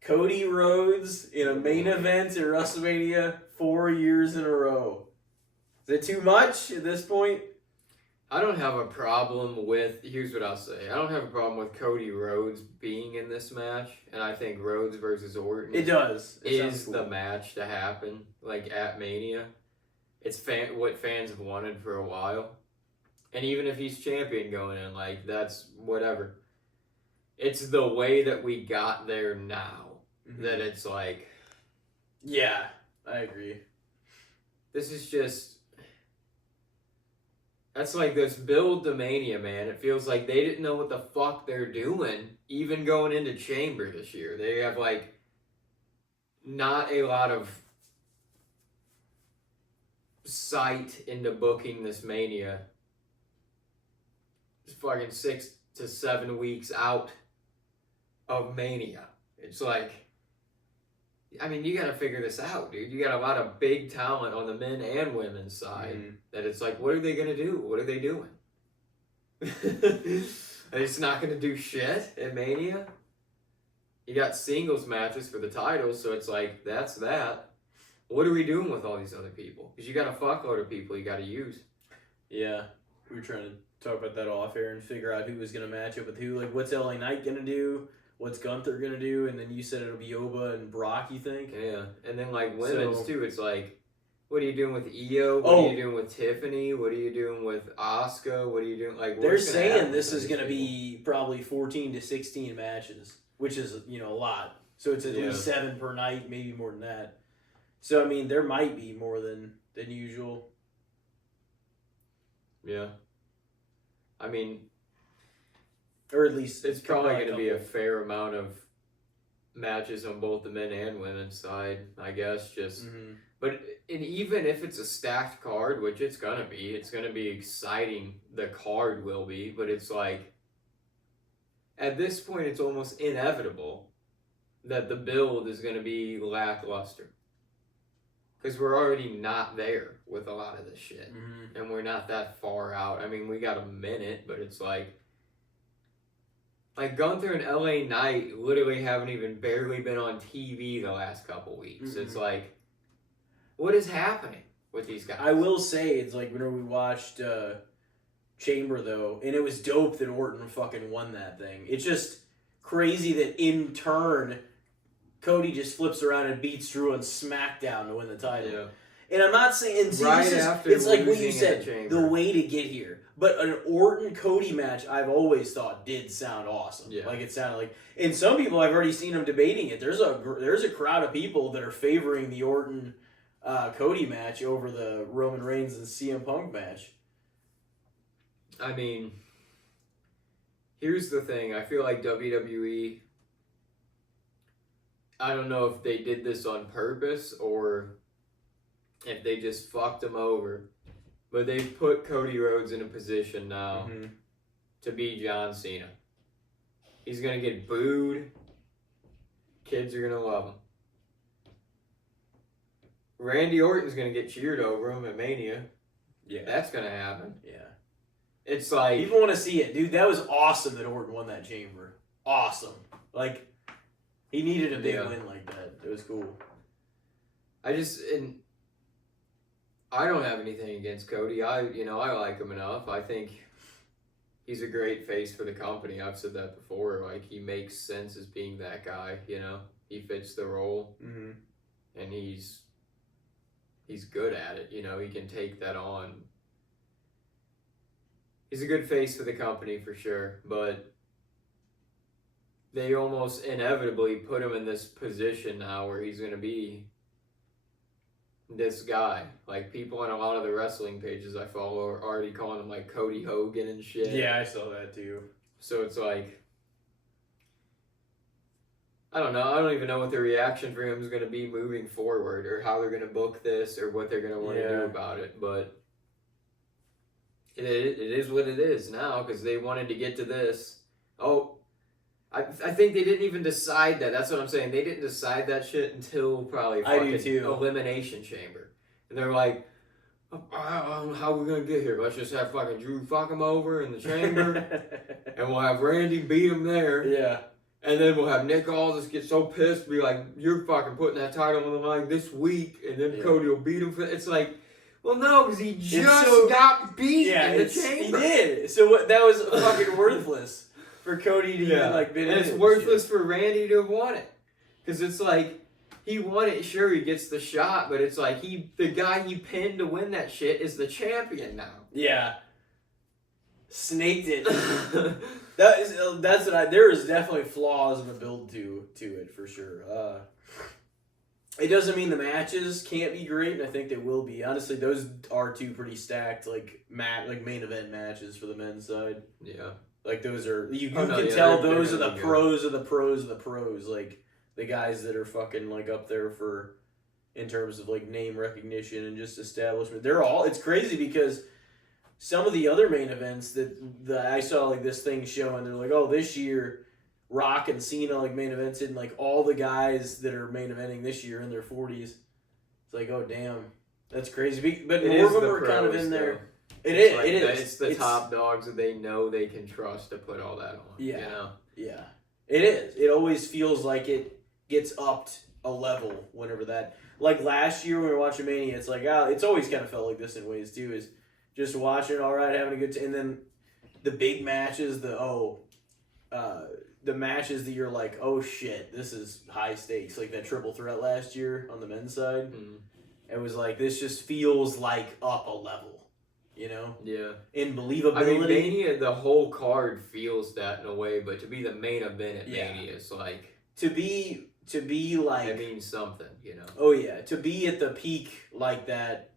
Cody Rhodes in a main event at WrestleMania 4 years in a row? Is it too much at this point? I don't have a problem with, here's what I'll say. I don't have a problem with Cody Rhodes being in this match, and I think Rhodes versus Orton is the match to happen, like, at Mania. It's what fans have wanted for a while. And even if he's champion going in, like, that's whatever. it's the way that we got there now that it's like... Yeah, I agree. This is just... That's like this build to Mania, man. It feels like they didn't know what the fuck they're doing, even going into Chamber this year. They have, like, not a lot of sight into booking this Mania. It's fucking 6 to 7 weeks out of Mania. It's like, I mean, you gotta figure this out, dude. You got a lot of big talent on the men and women's side that it's like, what are they gonna do? What are they doing? They're just not gonna do shit at Mania? You got singles matches for the titles, so it's like, that's that. What are we doing with all these other people? Because you got a fuckload of people you gotta use. Yeah, we were trying to talk about that off air and figure out who was gonna match up with who. Like, what's LA Knight gonna do? What's Gunther gonna do? And then you said it'll be Oba and Brock, you think? Yeah, and then like women's too. It's like, what are you doing with Io? What are you doing with Tiffany? What are you doing with Asuka? What are you doing? Like, they're saying this is gonna be probably 14 to 16 matches, which is a lot. So it's at least 7 per night, maybe more than that. So I mean, there might be more than usual. Yeah. I mean, or at least it's probably going to be a fair amount of matches on both the men and women's side, I guess. Just, but and even if it's a stacked card, which it's gonna be exciting. The card will be, but it's like at this point, it's almost inevitable that the build is going to be lackluster. Because we're already not there with a lot of this shit. And we're not that far out. I mean, we got a minute, but it's like Gunther and LA Knight literally haven't even barely been on TV the last couple weeks. It's like, what is happening with these guys? I will say, it's like whenever we watched Chamber, though, and it was dope that Orton fucking won that thing. It's just crazy that in turn, Cody just flips around and beats Drew on SmackDown to win the title. Yeah. And I'm not saying... it's like what you said, the way to get here. But an Orton-Cody match, I've always thought, did sound awesome. Yeah. Like, it sounded like... And some people, I've already seen them debating it. There's a crowd of people that are favoring the Orton-Cody match over the Roman Reigns and CM Punk match. I mean, here's the thing. I feel like WWE... I don't know if they did this on purpose or if they just fucked him over. But they've put Cody Rhodes in a position now to be John Cena. He's going to get booed. Kids are going to love him. Randy Orton's going to get cheered over him at Mania. Yeah. That's going to happen. Yeah. It's like... people want to see it. Dude, that was awesome that Orton won that Chamber. Awesome. Like... he needed a big win like that. It was cool. I don't have anything against Cody. I like him enough. I think he's a great face for the company. I've said that before. Like, he makes sense as being that guy, He fits the role. And he's good at it, He can take that on. He's a good face for the company for sure, but they almost inevitably put him in this position now where he's going to be this guy. Like, people on a lot of the wrestling pages I follow are already calling him, like, Cody Hogan and shit. Yeah, I saw that too. So it's like, I don't know. I don't even know what the reaction for him is going to be moving forward or how they're going to book this or what they're going to want to do about it. But it is what it is now because they wanted to get to this. I think they didn't even decide that. That's what I'm saying. They didn't decide that shit until probably fucking Elimination Chamber. And they're like, how are we going to get here? Let's just have fucking Drew fuck him over in the Chamber. And we'll have Randy beat him there. Yeah. And then we'll have Nick Aldis get so pissed, be like, you're fucking putting that title on the line this week. And then Cody will beat him. It's like, well, no, because he just got beat in the Chamber. He did. So that was fucking worthless. For Cody to even, been in it. And it's worthless for Randy to have won it. Because it's like, he won it, sure, he gets the shot, but it's like, the guy he pinned to win that shit is the champion now. Yeah. Snaked it. There is definitely flaws in the build to it for sure. It doesn't mean the matches can't be great, and I think they will be. Honestly, those are two pretty stacked like main event matches for the men's side. Yeah. Like those are you can tell those are the pros of the pros of the pros. Like the guys that are fucking like up there for in terms of like name recognition and just establishment. It's crazy because some of the other main events that I saw like this thing showing, they're like, oh, this year Rock and Cena like main evented, and like all the guys that are main eventing this year in their 40s. It's like, oh damn, that's crazy. But more of them are kind of in there. It is. It's the top dogs that they know they can trust to put all that on. Yeah. You know? Yeah. It is. It always feels like it gets upped a level whenever that. Like last year when we were watching Mania, it's like, it's always kind of felt like this in ways too. Is just watching, all right, having a good time, and then the big matches, the matches that you're like, oh shit, this is high stakes. Like that triple threat last year on the men's side. Mm-hmm. It was like, this just feels like up a level. You know? Yeah. In believability. I mean, Mania, the whole card feels that in a way, but to be the main event at Mania is like... To be like... It means something, you know? Oh, yeah. To be at the peak like that,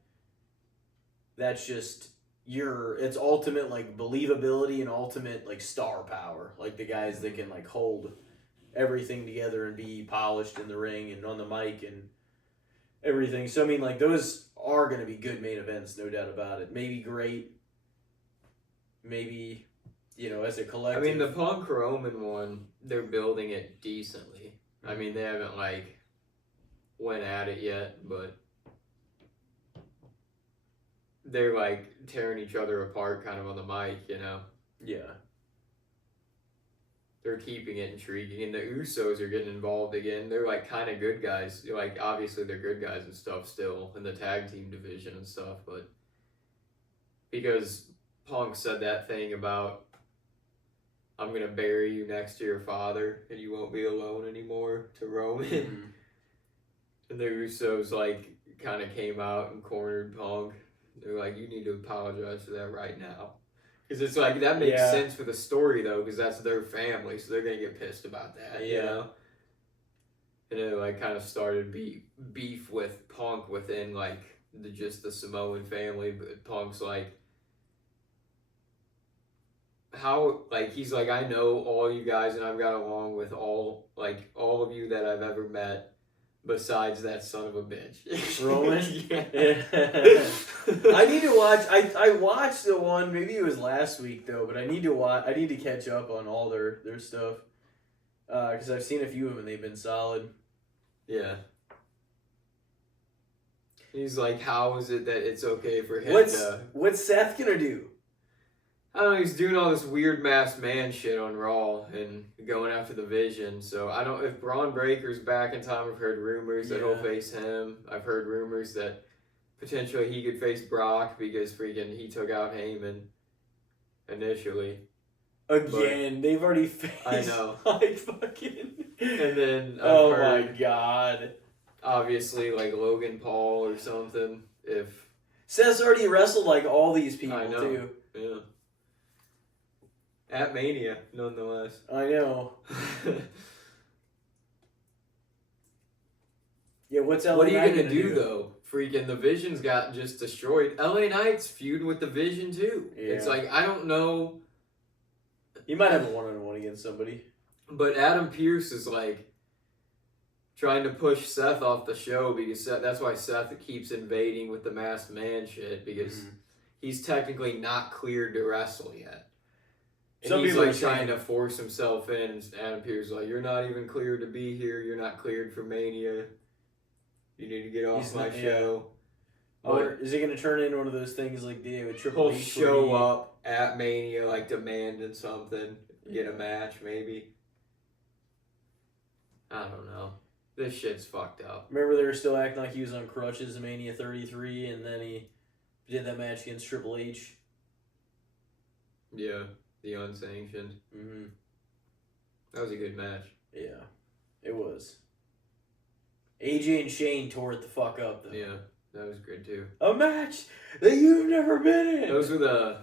that's just... It's ultimate, like, believability and ultimate, like, star power. Like, the guys that can, like, hold everything together and be polished in the ring and on the mic and everything. So, I mean, like, those are going to be good main events, no doubt about it. Maybe great. Maybe, as a collective. I mean, the Punk Roman one, they're building it decently. I mean, they haven't, like, went at it yet, but they're, like, tearing each other apart kind of on the mic, you know? Yeah. They're keeping it intriguing, and the Usos are getting involved again. They're, like, kind of good guys. Like, obviously they're good guys and stuff still in the tag team division and stuff, but because Punk said that thing about, I'm going to bury you next to your father, and you won't be alone anymore, to Roman. Mm-hmm. And the Usos, like, kind of came out and cornered Punk. They're like, you need to apologize for that right now. Because it's like, that makes sense for the story, though, because that's their family, so they're going to get pissed about that, you know? And it, like, kind of started beef with Punk within, like, the Samoan family, but Punk's like, he's like, I know all you guys, and I've got along with all of you that I've ever met, besides that son of a bitch. Roman? I need to watch. I watched the one, maybe it was last week though, but I need to catch up on all their stuff. Because I've seen a few of them and they've been solid. Yeah. He's like, how is it that it's okay for him What's Seth gonna do? I don't know, he's doing all this weird masked man shit on Raw and going after the Vision. So I don't, if Braun Breaker's back in time, I've heard rumors that he'll face him. I've heard rumors that potentially he could face Brock because freaking he took out Heyman initially. Again, they've already faced. I know. Like fucking. And then oh my god. Obviously, like Logan Paul or something. If Seth's already wrestled like all these people I know. too. Yeah. At Mania, nonetheless. I know. Yeah, what's LA What are you Knight gonna do though? Freaking the Vision's got just destroyed. LA Knight's feuding with the Vision too. Yeah. It's like, I don't know. You might have a one-on-one against somebody. But Adam Pearce is like trying to push Seth off the show because that's why Seth keeps invading with the masked man shit because he's technically not cleared to wrestle yet. And Some he's people like trying to force himself in, and Adam Pearce is like, you're not even cleared to be here. You're not cleared for Mania. You need to get off my show. Oh, is he going to turn into one of those things like they with Triple H? He'll show up at Mania, like demanding something, get a match maybe. I don't know. This shit's fucked up. Remember they were still acting like he was on crutches in Mania 33, and then he did that match against Triple H. Yeah. The unsanctioned. Mm-hmm. That was a good match. Yeah, it was. AJ and Shane tore it the fuck up, though. Yeah, that was good, too. A match that you've never been in! Those were the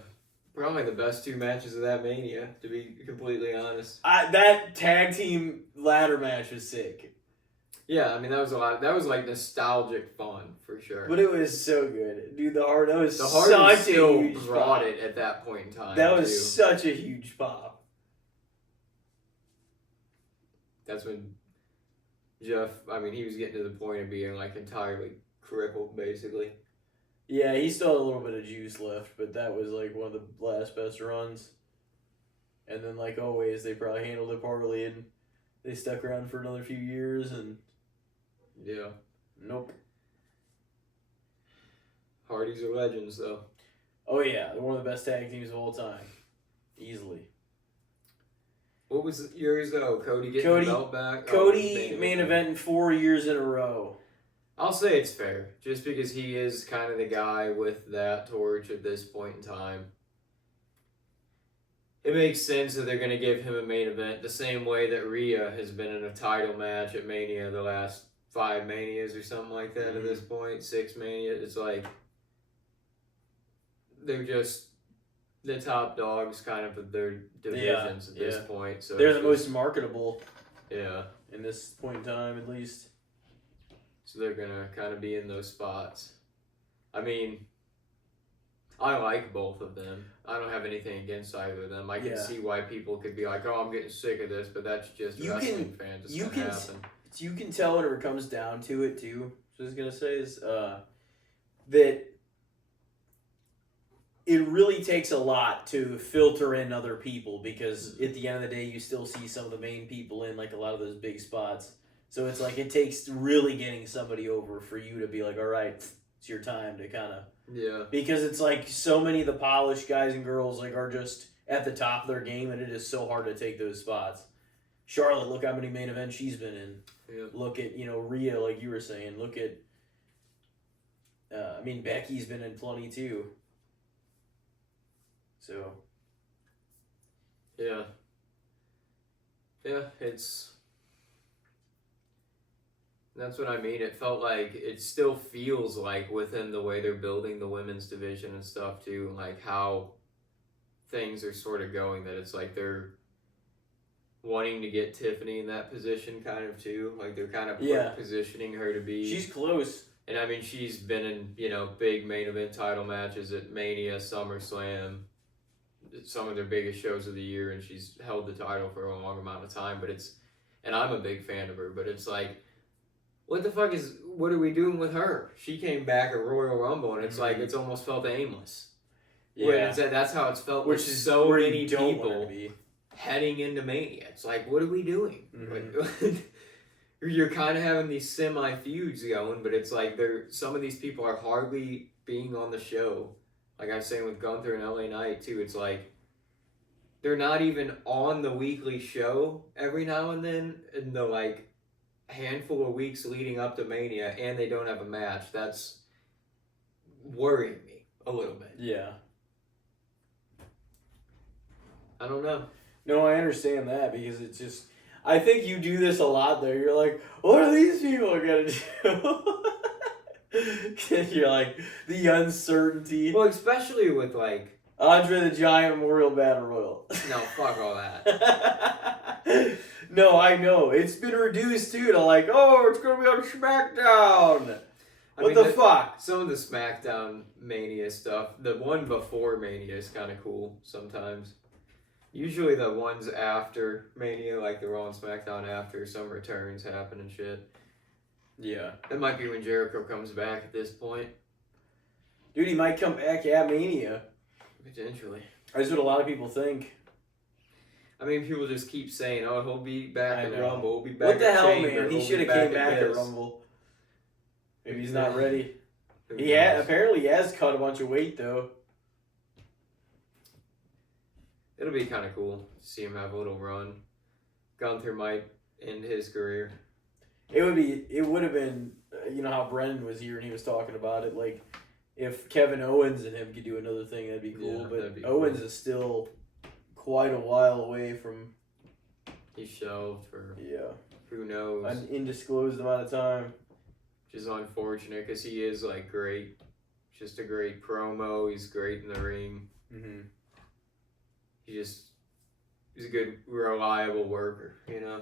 Probably the best 2 matches of that Mania, to be completely honest. That tag team ladder match was sick. Yeah, I mean that was a lot. That was like nostalgic fun for sure. But it was so good, dude. The Hardys still huge brought pop. it at that point in time. That was too. such a huge pop. That's when Jeff. I mean, he was getting to the point of being like entirely crippled, basically. Yeah, he still had a little bit of juice left, but that was like one of the last best runs. And then, like always, they probably handled it poorly, and they stuck around for another few years, and yeah, nope. Hardys are legends, though. Oh yeah, they're one of the best tag teams of all time, easily. What was yours though? Cody getting the belt back. Cody main event 4 years in a row. I'll say it's fair, just because he is kind of the guy with that torch at this point in time. It makes sense that they're going to give him a main event the same way that Rhea has been in a title match at Mania the last 5 Manias or something like that at this point, 6 Mania. It's like they're just the top dogs kind of their divisions at this point. So they're the most marketable. Yeah. In this point in time, at least. So they're going to kind of be in those spots. I mean, I like both of them. I don't have anything against either of them. I can see why people could be like, oh, I'm getting sick of this, but that's just wrestling fans. It's going to happen. You can tell whenever it comes down to it, too. So what I was going to say is that it really takes a lot to filter in other people, because at the end of the day, you still see some of the main people in like a lot of those big spots. So it's like it takes really getting somebody over for you to be like, all right, it's your time to kind of... Yeah. Because it's like so many of the polished guys and girls like are just at the top of their game, and it is so hard to take those spots. Charlotte, look how many main events she's been in. Yeah. Look at, Rhea, like you were saying. Look at... Becky's been in plenty too. So... Yeah. Yeah, it's... That's what I mean. It felt like, it still feels like within the way they're building the women's division and stuff too, like how things are sort of going, that it's like they're wanting to get Tiffany in that position kind of too. Like they're kind of positioning her to be... She's close. And I mean, she's been in, big main event title matches at Mania, SummerSlam, some of their biggest shows of the year, and she's held the title for a long amount of time. But it's... And I'm a big fan of her, but it's like... what are we doing with her? She came back at Royal Rumble, and it's like, it's almost felt aimless. Yeah. That's how it's felt. Which is so many people heading into Mania. It's like, what are we doing? Like, you're kind of having these semi-feuds going, but it's like, some of these people are hardly being on the show. Like I was saying with Gunther and LA Knight, too, it's like, they're not even on the weekly show every now and then, in the, like, handful of weeks leading up to Mania, and they don't have a match. That's worrying me a little bit. Yeah. I don't know. No, I understand that, because it's just... I think you do this a lot there. You're like, what are these people gonna do? You're like, the uncertainty. Well, especially with, like... Andre the Giant Memorial Battle Royal. No, fuck all that. No, I know. It's been reduced, too, to like, oh, it's going to be on SmackDown. What the fuck? Some of the SmackDown Mania stuff, the one before Mania is kind of cool sometimes. Usually the ones after Mania, like the Raw and SmackDown after, some returns happen and shit. Yeah. That might be when Jericho comes back at this point. Dude, he might come back at Mania. Potentially. That's what a lot of people think. I mean, people just keep saying, oh, he'll be back at Rumble, he'll be back what the at hell, Chamber, man? He should have came back at Rumble. Maybe he's not ready. Apparently he has cut a bunch of weight, though. It'll be kind of cool to see him have a little run. Gunther might end his career. It would have been, how Brendan was here and he was talking about it, like, if Kevin Owens and him could do another thing, that'd be cool. Yeah, but Owens is still quite a while away from... He's shelved for who knows. An undisclosed amount of time. Which is unfortunate, because he is, like, great. Just a great promo. He's great in the ring. Mm-hmm. he's a good, reliable worker, you know.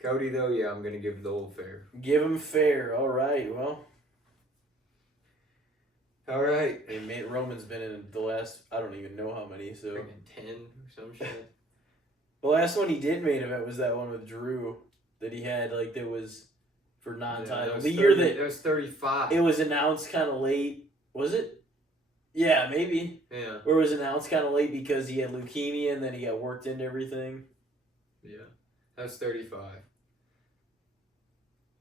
Cody, though, yeah, I'm gonna give the old fair. Give him fair. All right. Well. All right. And Roman's been in the last, I don't even know how many. So freaking 10 or some shit. The last one he did main event was that one with Drew that he had, like, that was for non-title. Yeah, the year that it was 35. it was announced kind of late. Was it? Yeah, maybe. Yeah. Where it was announced kind of late because he had leukemia and then he got worked into everything. Yeah. That was 35.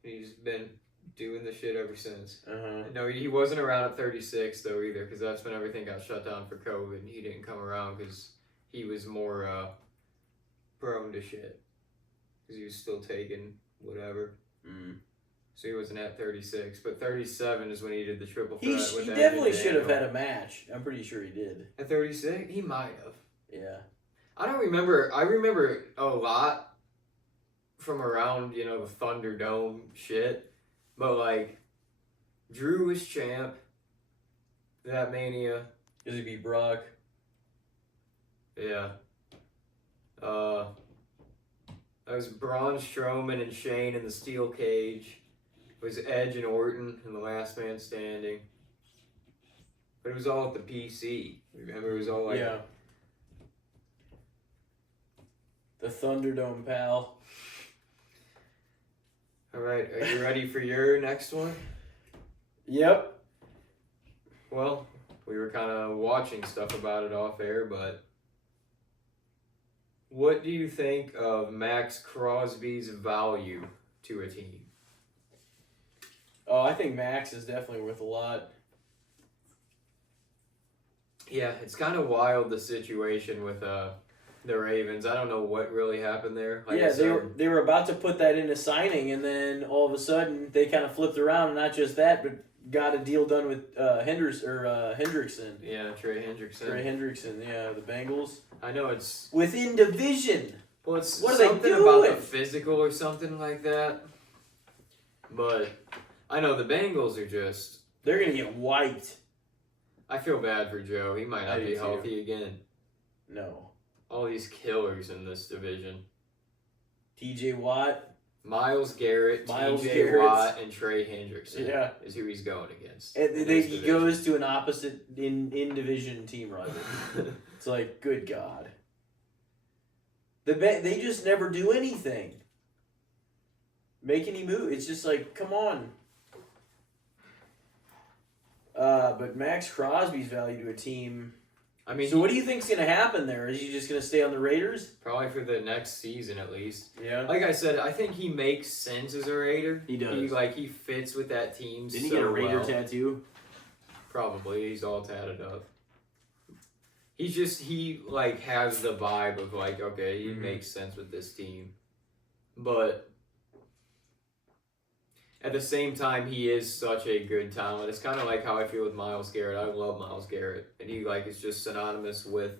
He's been doing the shit ever since. No, he wasn't around at 36 though either, because that's when everything got shut down for COVID. And he didn't come around because he was more prone to shit, because he was still taking whatever. So he wasn't at 36, but 37 is when he did the triple threat. He with definitely should have had a match. I'm pretty sure he did. At 36, he might have. Yeah. I don't remember. I remember a lot from around, the Thunderdome shit. But, like, Drew was champ. That Mania. Because he beat Brock. Yeah. That was Braun Strowman and Shane in the steel cage. It was Edge and Orton in the last man standing. But it was all at the PC. Remember, it was all like... Yeah. The Thunderdome, pal. All right, are you ready for your next one? Yep. Well, we were kind of watching stuff about it off air, but what do you think of Maxx Crosby's value to a team? Oh, I think Max is definitely worth a lot. Yeah, it's kind of wild, the situation with the Ravens. I don't know what really happened there. Like yeah, they were about to put that into signing, and then all of a sudden they kind of flipped around. And not just that, but got a deal done with Hendrickson. Yeah, Trey Hendrickson. Trey Hendrickson, yeah, the Bengals. I know it's within division. Well, it's what something are they about doing? the physical or something like that. But I know the Bengals are just... They're gonna get wiped. I feel bad for Joe. He might not I be do healthy too. again. No. All these killers in this division. T.J. Watt. Miles Garrett, T.J. Garrett. Watt, and Trey Hendrickson Yeah. is who he's going against. And he goes to an opposite in division team rival. It's like, good God. They just never do anything. Make any move. It's just like, come on. But Maxx Crosby's value to a team. I mean, so what do you think's going to happen there? Is he just going to stay on the Raiders? Probably for the next season at least. Yeah. Like I said, I think he makes sense as a Raider. He does. He fits with that team. Didn't he get a Raider tattoo? Probably. He's all tatted up. He has the vibe of like, okay, he makes sense with this team. But at the same time, he is such a good talent. It's kind of like how I feel with Myles Garrett. I love Myles Garrett. And he is just synonymous with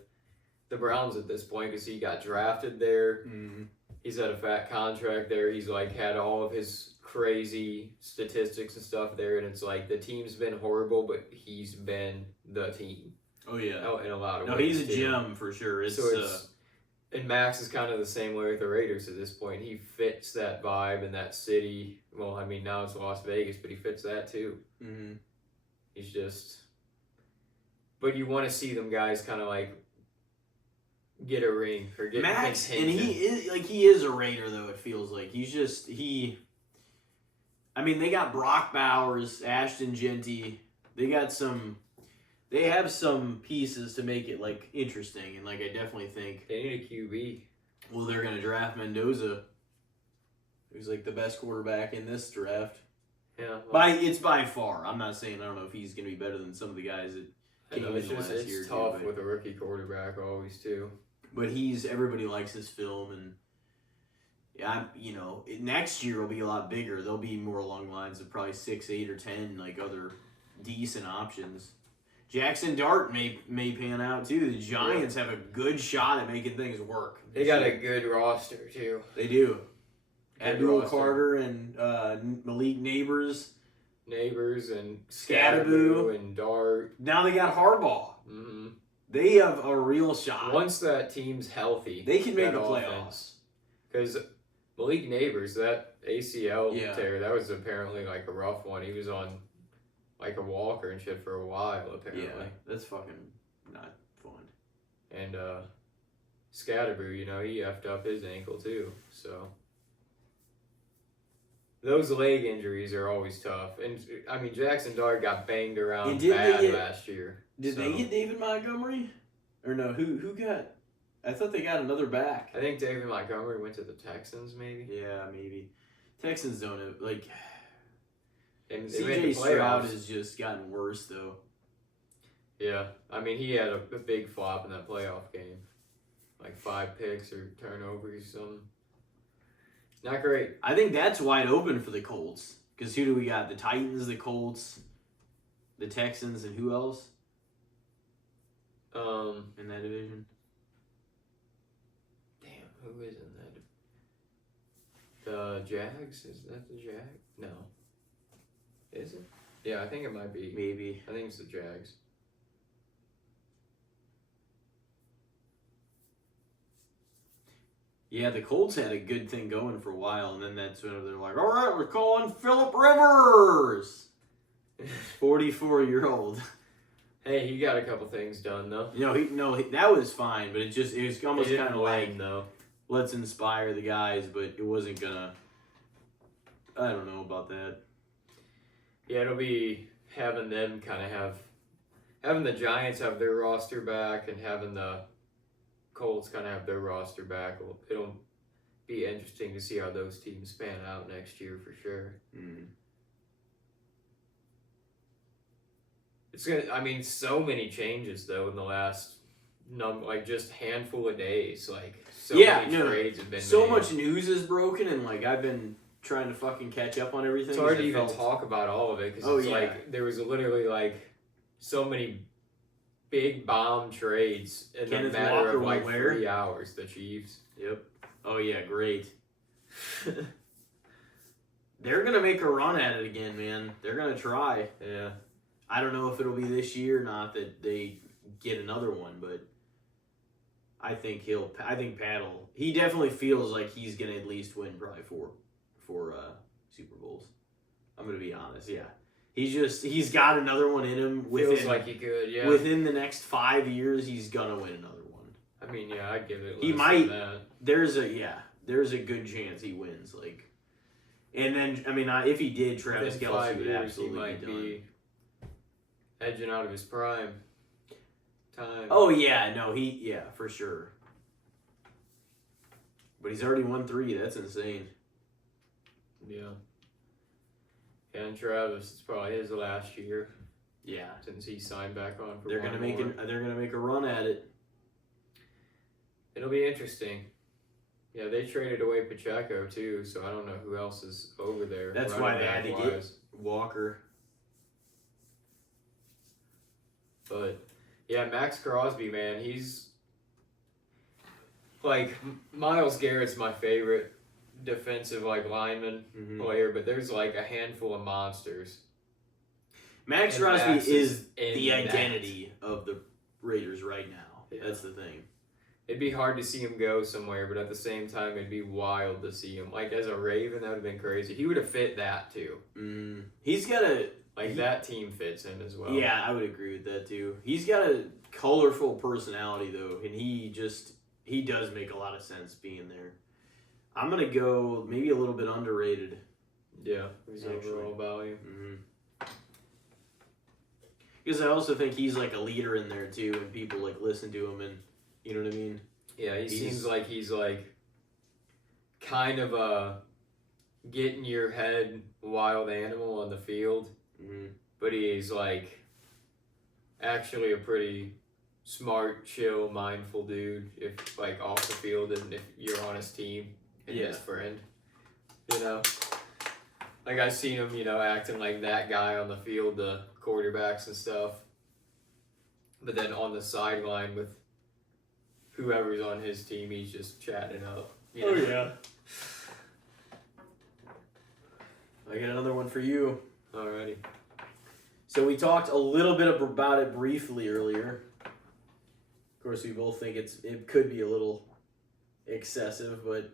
the Browns at this point because he got drafted there. He's had a fat contract there. He's had all of his crazy statistics and stuff there. And it's like the team's been horrible, but he's been the team. Oh, yeah. In a lot of ways. No, he's a gem for sure. And Max is kind of the same way with the Raiders at this point. He fits that vibe in that city. Well, I mean, now it's Las Vegas, but he fits that too. He's just... But you want to see them guys kind of get a ring or get Max, contention. And he is a Raider, though, it feels like. He's just... I mean, they got Brock Bowers, Ashton Genty. They have some pieces to make it interesting, and I definitely think they need a QB. Well, they're gonna draft Mendoza, who's the best quarterback in this draft. Yeah, it's by far. I'm not saying I don't know if he's gonna be better than some of the guys that came in last year. It's tough with a rookie quarterback always too. But everybody likes his film, and yeah, next year will be a lot bigger. They'll be more along the lines of probably 6, 8, or 10 other decent options. Jackson Dart may pan out too. The Giants have a good shot at making things work. They got a good roster too. They do. Good Abdul roster. Carter and Malik Neighbors. Neighbors and Scatterboo. and Dart. Now they got Harbaugh. Mm-hmm. They have a real shot. Once that team's healthy, they can make the playoffs. Because Malik Neighbors, that ACL Yeah. tear, that was apparently like a rough one. He was on like a walker and shit for a while, apparently. Yeah, that's fucking not fun. And Scatterboo, you know, he effed up his ankle too. So those leg injuries are always tough. And I mean, Jackson Dart got banged around bad last year. Did they get David Montgomery? Or no, who got? I thought they got another back. I think David Montgomery went to the Texans, maybe. Yeah, maybe. Texans don't have, like... And CJ Stroud has just gotten worse, though. Yeah. I mean, he had a big flop in that playoff game. Like 5 picks or turnovers or something. Not great. I think that's wide open for the Colts. Because who do we got? The Titans, the Colts, the Texans, and who else? In that division? Damn, who is in that? The Jags? Is that the Jags? No. Is it? Yeah, I think it might be. Maybe. I think it's the Jags. Yeah, the Colts had a good thing going for a while, and then that's when they're like, all right, we're calling Phillip Rivers. 44-year-old. Hey, he got a couple things done though. That was fine, but it was almost kind of like, though. Let's inspire the guys, but it wasn't gonna. I don't know about that. Yeah, it'll be having them kind of having the Giants have their roster back and having the Colts kind of have their roster back. It'll be interesting to see how those teams pan out next year for sure. Mm. It's gonna. I mean, so many changes though in the last just handful of days. Like many trades have been so made. much news is broken, and like I've been trying to fucking catch up on everything. It's hard to even talk about all of it because like there was literally like so many big bomb trades in the matter of like 3 hours. The Chiefs. Yep. Oh yeah, great. They're gonna make a run at it again, man. They're gonna try. Yeah. I don't know if it'll be this year or not that they get another one, but I think Pat'll. He definitely feels like he's gonna at least win probably four Super Bowls. I'm gonna be honest, yeah. He's got another one in him. Feels like he could, yeah. Within the next 5 years, he's gonna win another one. I mean, yeah, I'd give it. He might. There's a good chance he wins. Like, and then I mean, if he did, Travis Kelce would absolutely be edging out of his prime time. Oh yeah, no, for sure. But he's already won 3. That's insane. Yeah. And Travis, it's probably his last year. Yeah. Since he signed back on for they're gonna make a run at it. It'll be interesting. Yeah, they traded away Pacheco too, so I don't know who else is over there. That's why they had to get Walker. But yeah, Maxx Crosby, man, he's like Myles Garrett's my favorite defensive lineman player, but there's like a handful of monsters. Maxx Crosby is the identity of the Raiders right now. Yeah. That's the thing. It'd be hard to see him go somewhere, but at the same time, it'd be wild to see him. Like, as a Raven, that would have been crazy. He would have fit that, too. He's got a... that team fits him as well. Yeah, I would agree with that, too. He's got a colorful personality, though, and he does make a lot of sense being there. I'm going to go maybe a little bit underrated. Yeah, his overall value. Because I also think he's like a leader in there, too, and people like listen to him and... You know what I mean? Yeah, he seems like he's like kind of a get in your head wild animal on the field, but he's like actually a pretty smart, chill, mindful dude. If like off the field and if you're on his team and his friend, you know. Like I've seen him, acting like that guy on the field, the quarterbacks and stuff, but then on the sideline with whoever's on his team, he's just chatting up. Oh, yeah. I got another one for you. Alrighty. So we talked a little bit about it briefly earlier. Of course, we both think it could be a little excessive, but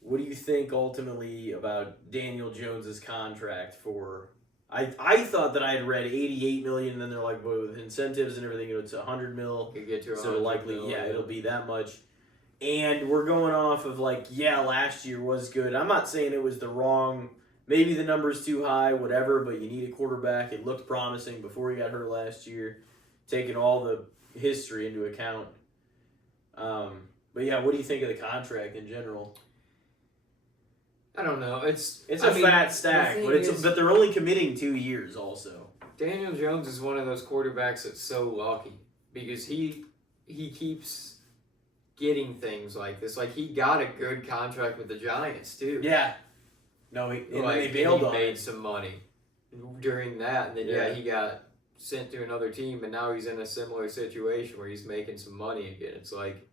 what do you think ultimately about Daniel Jones's contract for? I thought that I had read $88 million, and then they're like, well, with incentives and everything, it's $100 million. Could get to So likely, million. yeah, it'll be that much. And we're going off of last year was good. I'm not saying it was the wrong. Maybe the number's too high, whatever. But you need a quarterback. It looked promising before he got hurt last year, taking all the history into account. But yeah, what do you think of the contract in general? I don't know. It's a fat stack, but they're only committing 2 years also. Daniel Jones is one of those quarterbacks that's so lucky because he keeps getting things like this. Like, he got a good contract with the Giants too. Yeah. No, they bailed on it. He made some money during that, and then he got sent to another team, and now he's in a similar situation where he's making some money again. It's like,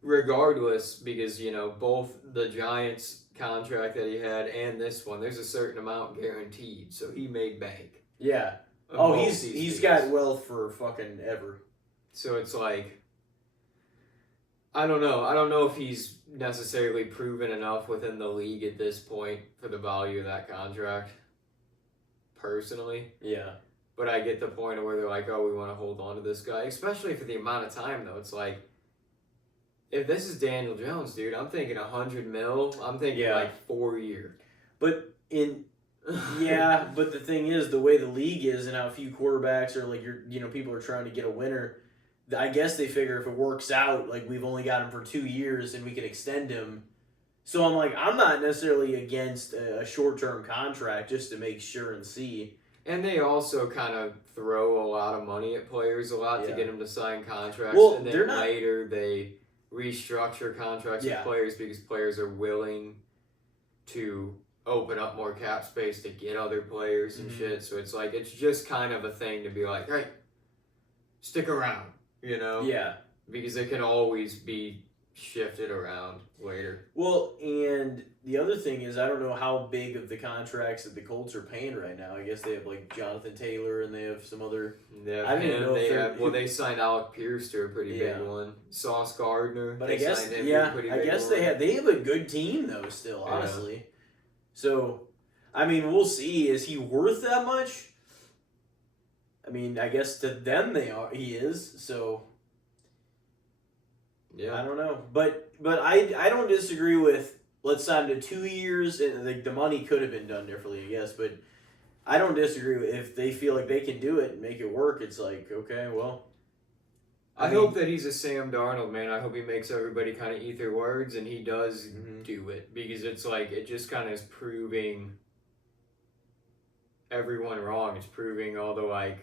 regardless, because, both the Giants contract that he had and this one, there's a certain amount guaranteed, so he made bank. Yeah. Oh, he's got wealth for fucking ever. So it's like, I don't know. I don't know if he's necessarily proven enough within the league at this point for the value of that contract, personally. Yeah. But I get the point of where they're like, oh, we want to hold on to this guy, especially for the amount of time, though. It's like, if this is Daniel Jones, dude, I'm thinking $100 million. I'm thinking 4 year. But but the thing is, the way the league is and how few quarterbacks are people are trying to get a winner. I guess they figure if it works out, we've only got him for 2 years and we can extend him. So I'm not necessarily against a short-term contract just to make sure and see. And they also kind of throw a lot of money at players to get them to sign contracts. Well, and then later they restructure contracts with players because players are willing to open up more cap space to get other players and shit. So it's like, it's just kind of a thing to be like, hey, stick around, Yeah. Because it can always be shifted around later. Well, and the other thing is, I don't know how big of the contracts that the Colts are paying right now. I guess they have Jonathan Taylor and they have some other. Yeah, I didn't know they signed Alec Pierce to a pretty big one. Sauce Gardner, but I guess they have a good team though. Still, honestly. So, we'll see. Is he worth that much? I guess to them he is. So. Yeah. I don't know, but I don't disagree with let's sign to 2 years. And the money could have been done differently, I guess, but I don't disagree with if they feel like they can do it and make it work. It's like, okay, well. I hope that he's a Sam Darnold, man. I hope he makes everybody kind of eat their words, and he does do it, because it's like, it just kind of is proving everyone wrong. It's proving all the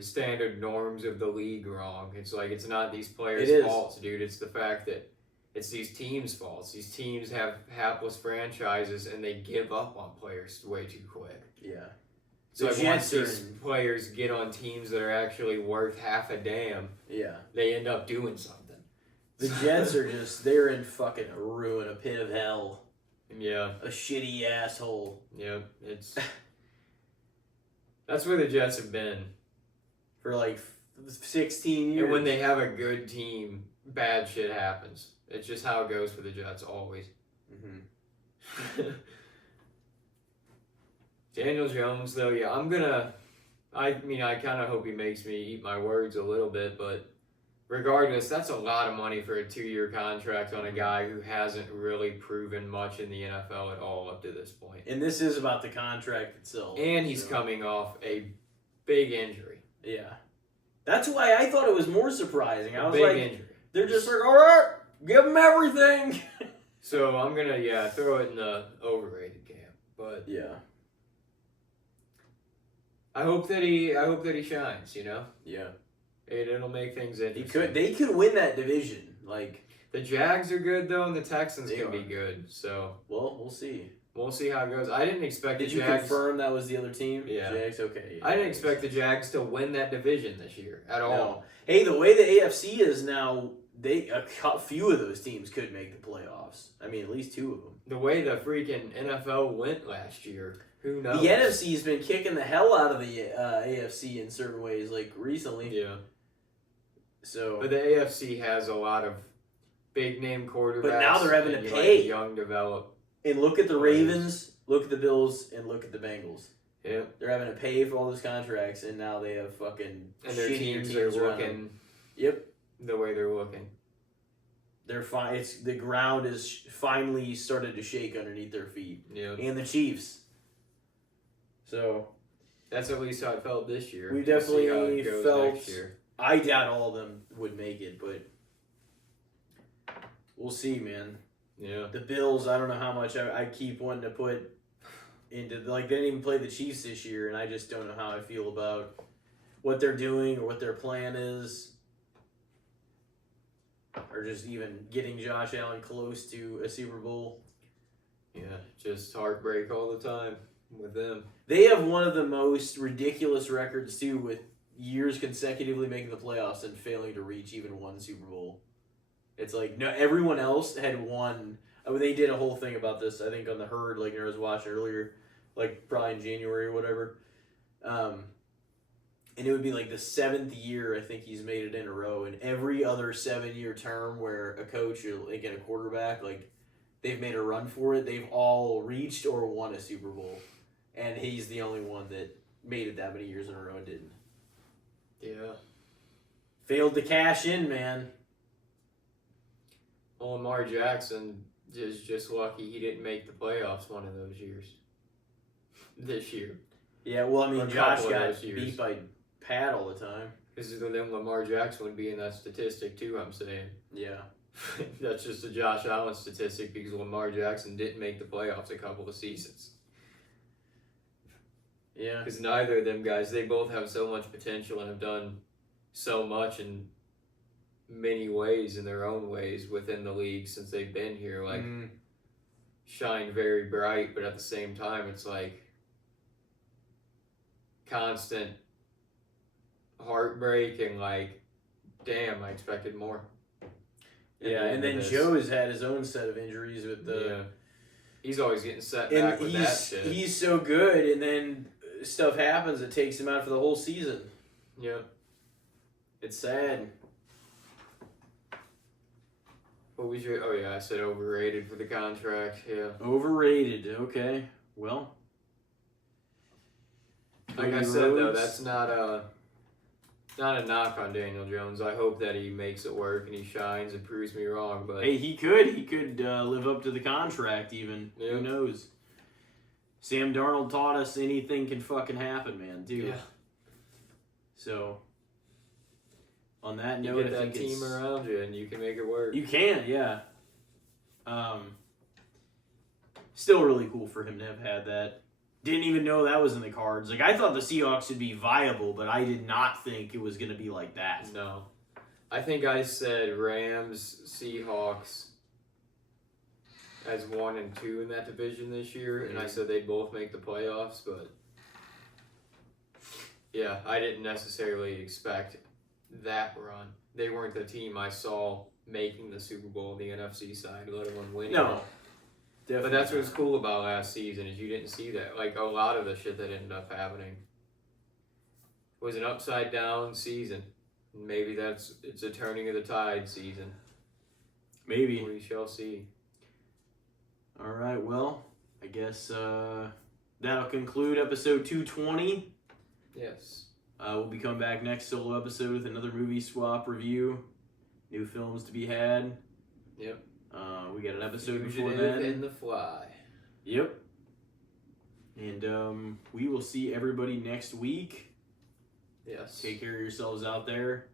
standard norms of the league wrong. It's like, it's not these players' faults, dude. It's the fact that it's these teams' faults. These teams have hapless franchises, and they give up on players way too quick. Yeah. So once these players get on teams that are actually worth half a damn, they end up doing something. The Jets are they're in fucking a ruin, a pit of hell. Yeah. A shitty asshole. Yeah, that's where the Jets have been. For 16 years. And when they have a good team, bad shit happens. It's just how it goes for the Jets, always. Mm-hmm. Daniel Jones, though, I kind of hope he makes me eat my words a little bit, but regardless, that's a lot of money for a 2-year contract on a guy who hasn't really proven much in the NFL at all up to this point. And this is about the contract itself. And he's coming off a big injury. Yeah. That's why I thought it was more surprising. I was big injury. They're just all right, give him everything. So I'm going to, throw it in the overrated camp. But yeah. I hope that he shines, Yeah. It'll make things interesting. They could win that division. The Jags are good though, and the Texans can be good. So we'll see. We'll see how it goes. I didn't expect the Jags. Did you confirm that was the other team? Yeah. Jags, okay. Yeah, I didn't expect the Jags to win that division this year at all. No. Hey, the way the AFC is now, a few of those teams could make the playoffs. I mean, at least 2 of them. The way the freaking NFL went last year, who knows? The NFC's been kicking the hell out of the AFC in certain ways, like recently. Yeah. So, but the AFC has a lot of big name quarterbacks. But now they're having to and, pay. Like, young develop. And look at the Ravens, look at the Bills, and look at the Bengals. Yeah. They're having to pay for all those contracts, and now they have fucking and their teams are looking. Yep. The way they're looking. They're fine. It's the ground is finally started to shake underneath their feet. Yeah. And the Chiefs. So that's at least how it felt this year. We definitely we'll see how it goes felt. next year. I doubt all of them would make it, but we'll see, man. Yeah. The Bills, I don't know how much I keep wanting to put into they didn't even play the Chiefs this year, and I just don't know how I feel about what they're doing or what their plan is. Or just even getting Josh Allen close to a Super Bowl. Yeah, just heartbreak all the time with them. They have one of the most ridiculous records, too, with years consecutively making the playoffs and failing to reach even one Super Bowl. It's like, no, everyone else had won. I mean, they did a whole thing about this, I think, on The Herd, like I was watching earlier, like probably in January or whatever. And it would be like the 7th year I think he's made it in a row. And every other 7-year term where a coach or like a quarterback, like they've made a run for it, they've all reached or won a Super Bowl. And he's the only one that made it that many years in a row and didn't. Yeah. Failed to cash in, man. Well, Lamar Jackson is just lucky he didn't make the playoffs one of those years. This year. Yeah, well, I mean, Or a Josh couple of got those years. beat by Pat all the time. Because then Lamar Jackson would be in that statistic too, I'm saying. Yeah. That's just a Josh Allen statistic because Lamar Jackson didn't make the playoffs a couple of seasons. Yeah. Because neither of them guys, they both have so much potential and have done so much in many ways, in their own ways, within the league since they've been here. Like, shine very bright, but at the same time, it's like constant heartbreak and like, damn, I expected more. Yeah, and then Joe's had his own set of injuries with the... Yeah. He's always getting set back with that shit. He's so good, and then stuff happens that takes him out for the whole season. Yeah. It's sad. What was your... Oh, yeah, I said overrated for the contract. Yeah. Overrated. Okay. Well. Like I said, though, that's not a knock on Daniel Jones. I hope that he makes it work and he shines and proves me wrong. But hey, he could live up to the contract even. Yeah. Who knows? Sam Darnold taught us anything can fucking happen, man, dude. Yeah. So, on that You note, get I that think team around you and you can make it work. You can, yeah. Still really cool for him to have had that. Didn't even know that was in the cards. Like, I thought the Seahawks would be viable, but I did not think it was going to be like that. No. I think I said Rams, Seahawks as 1 and 2 in that division this year, and I said they'd both make the playoffs, but yeah, I didn't necessarily expect that run. They weren't the team I saw making the Super Bowl on the NFC side, let alone winning. No. But that's what's cool about last season is you didn't see that. Like, a lot of the shit that ended up happening was an upside down season. Maybe it's a turning of the tide season. Maybe. We shall see. All right, well, I guess that'll conclude episode 220. Yes. We'll be coming back next solo episode with another movie swap review. New films to be had. Yep. We got an episode before Fugitive then. and The Fly. Yep. And we will see everybody next week. Yes. Take care of yourselves out there.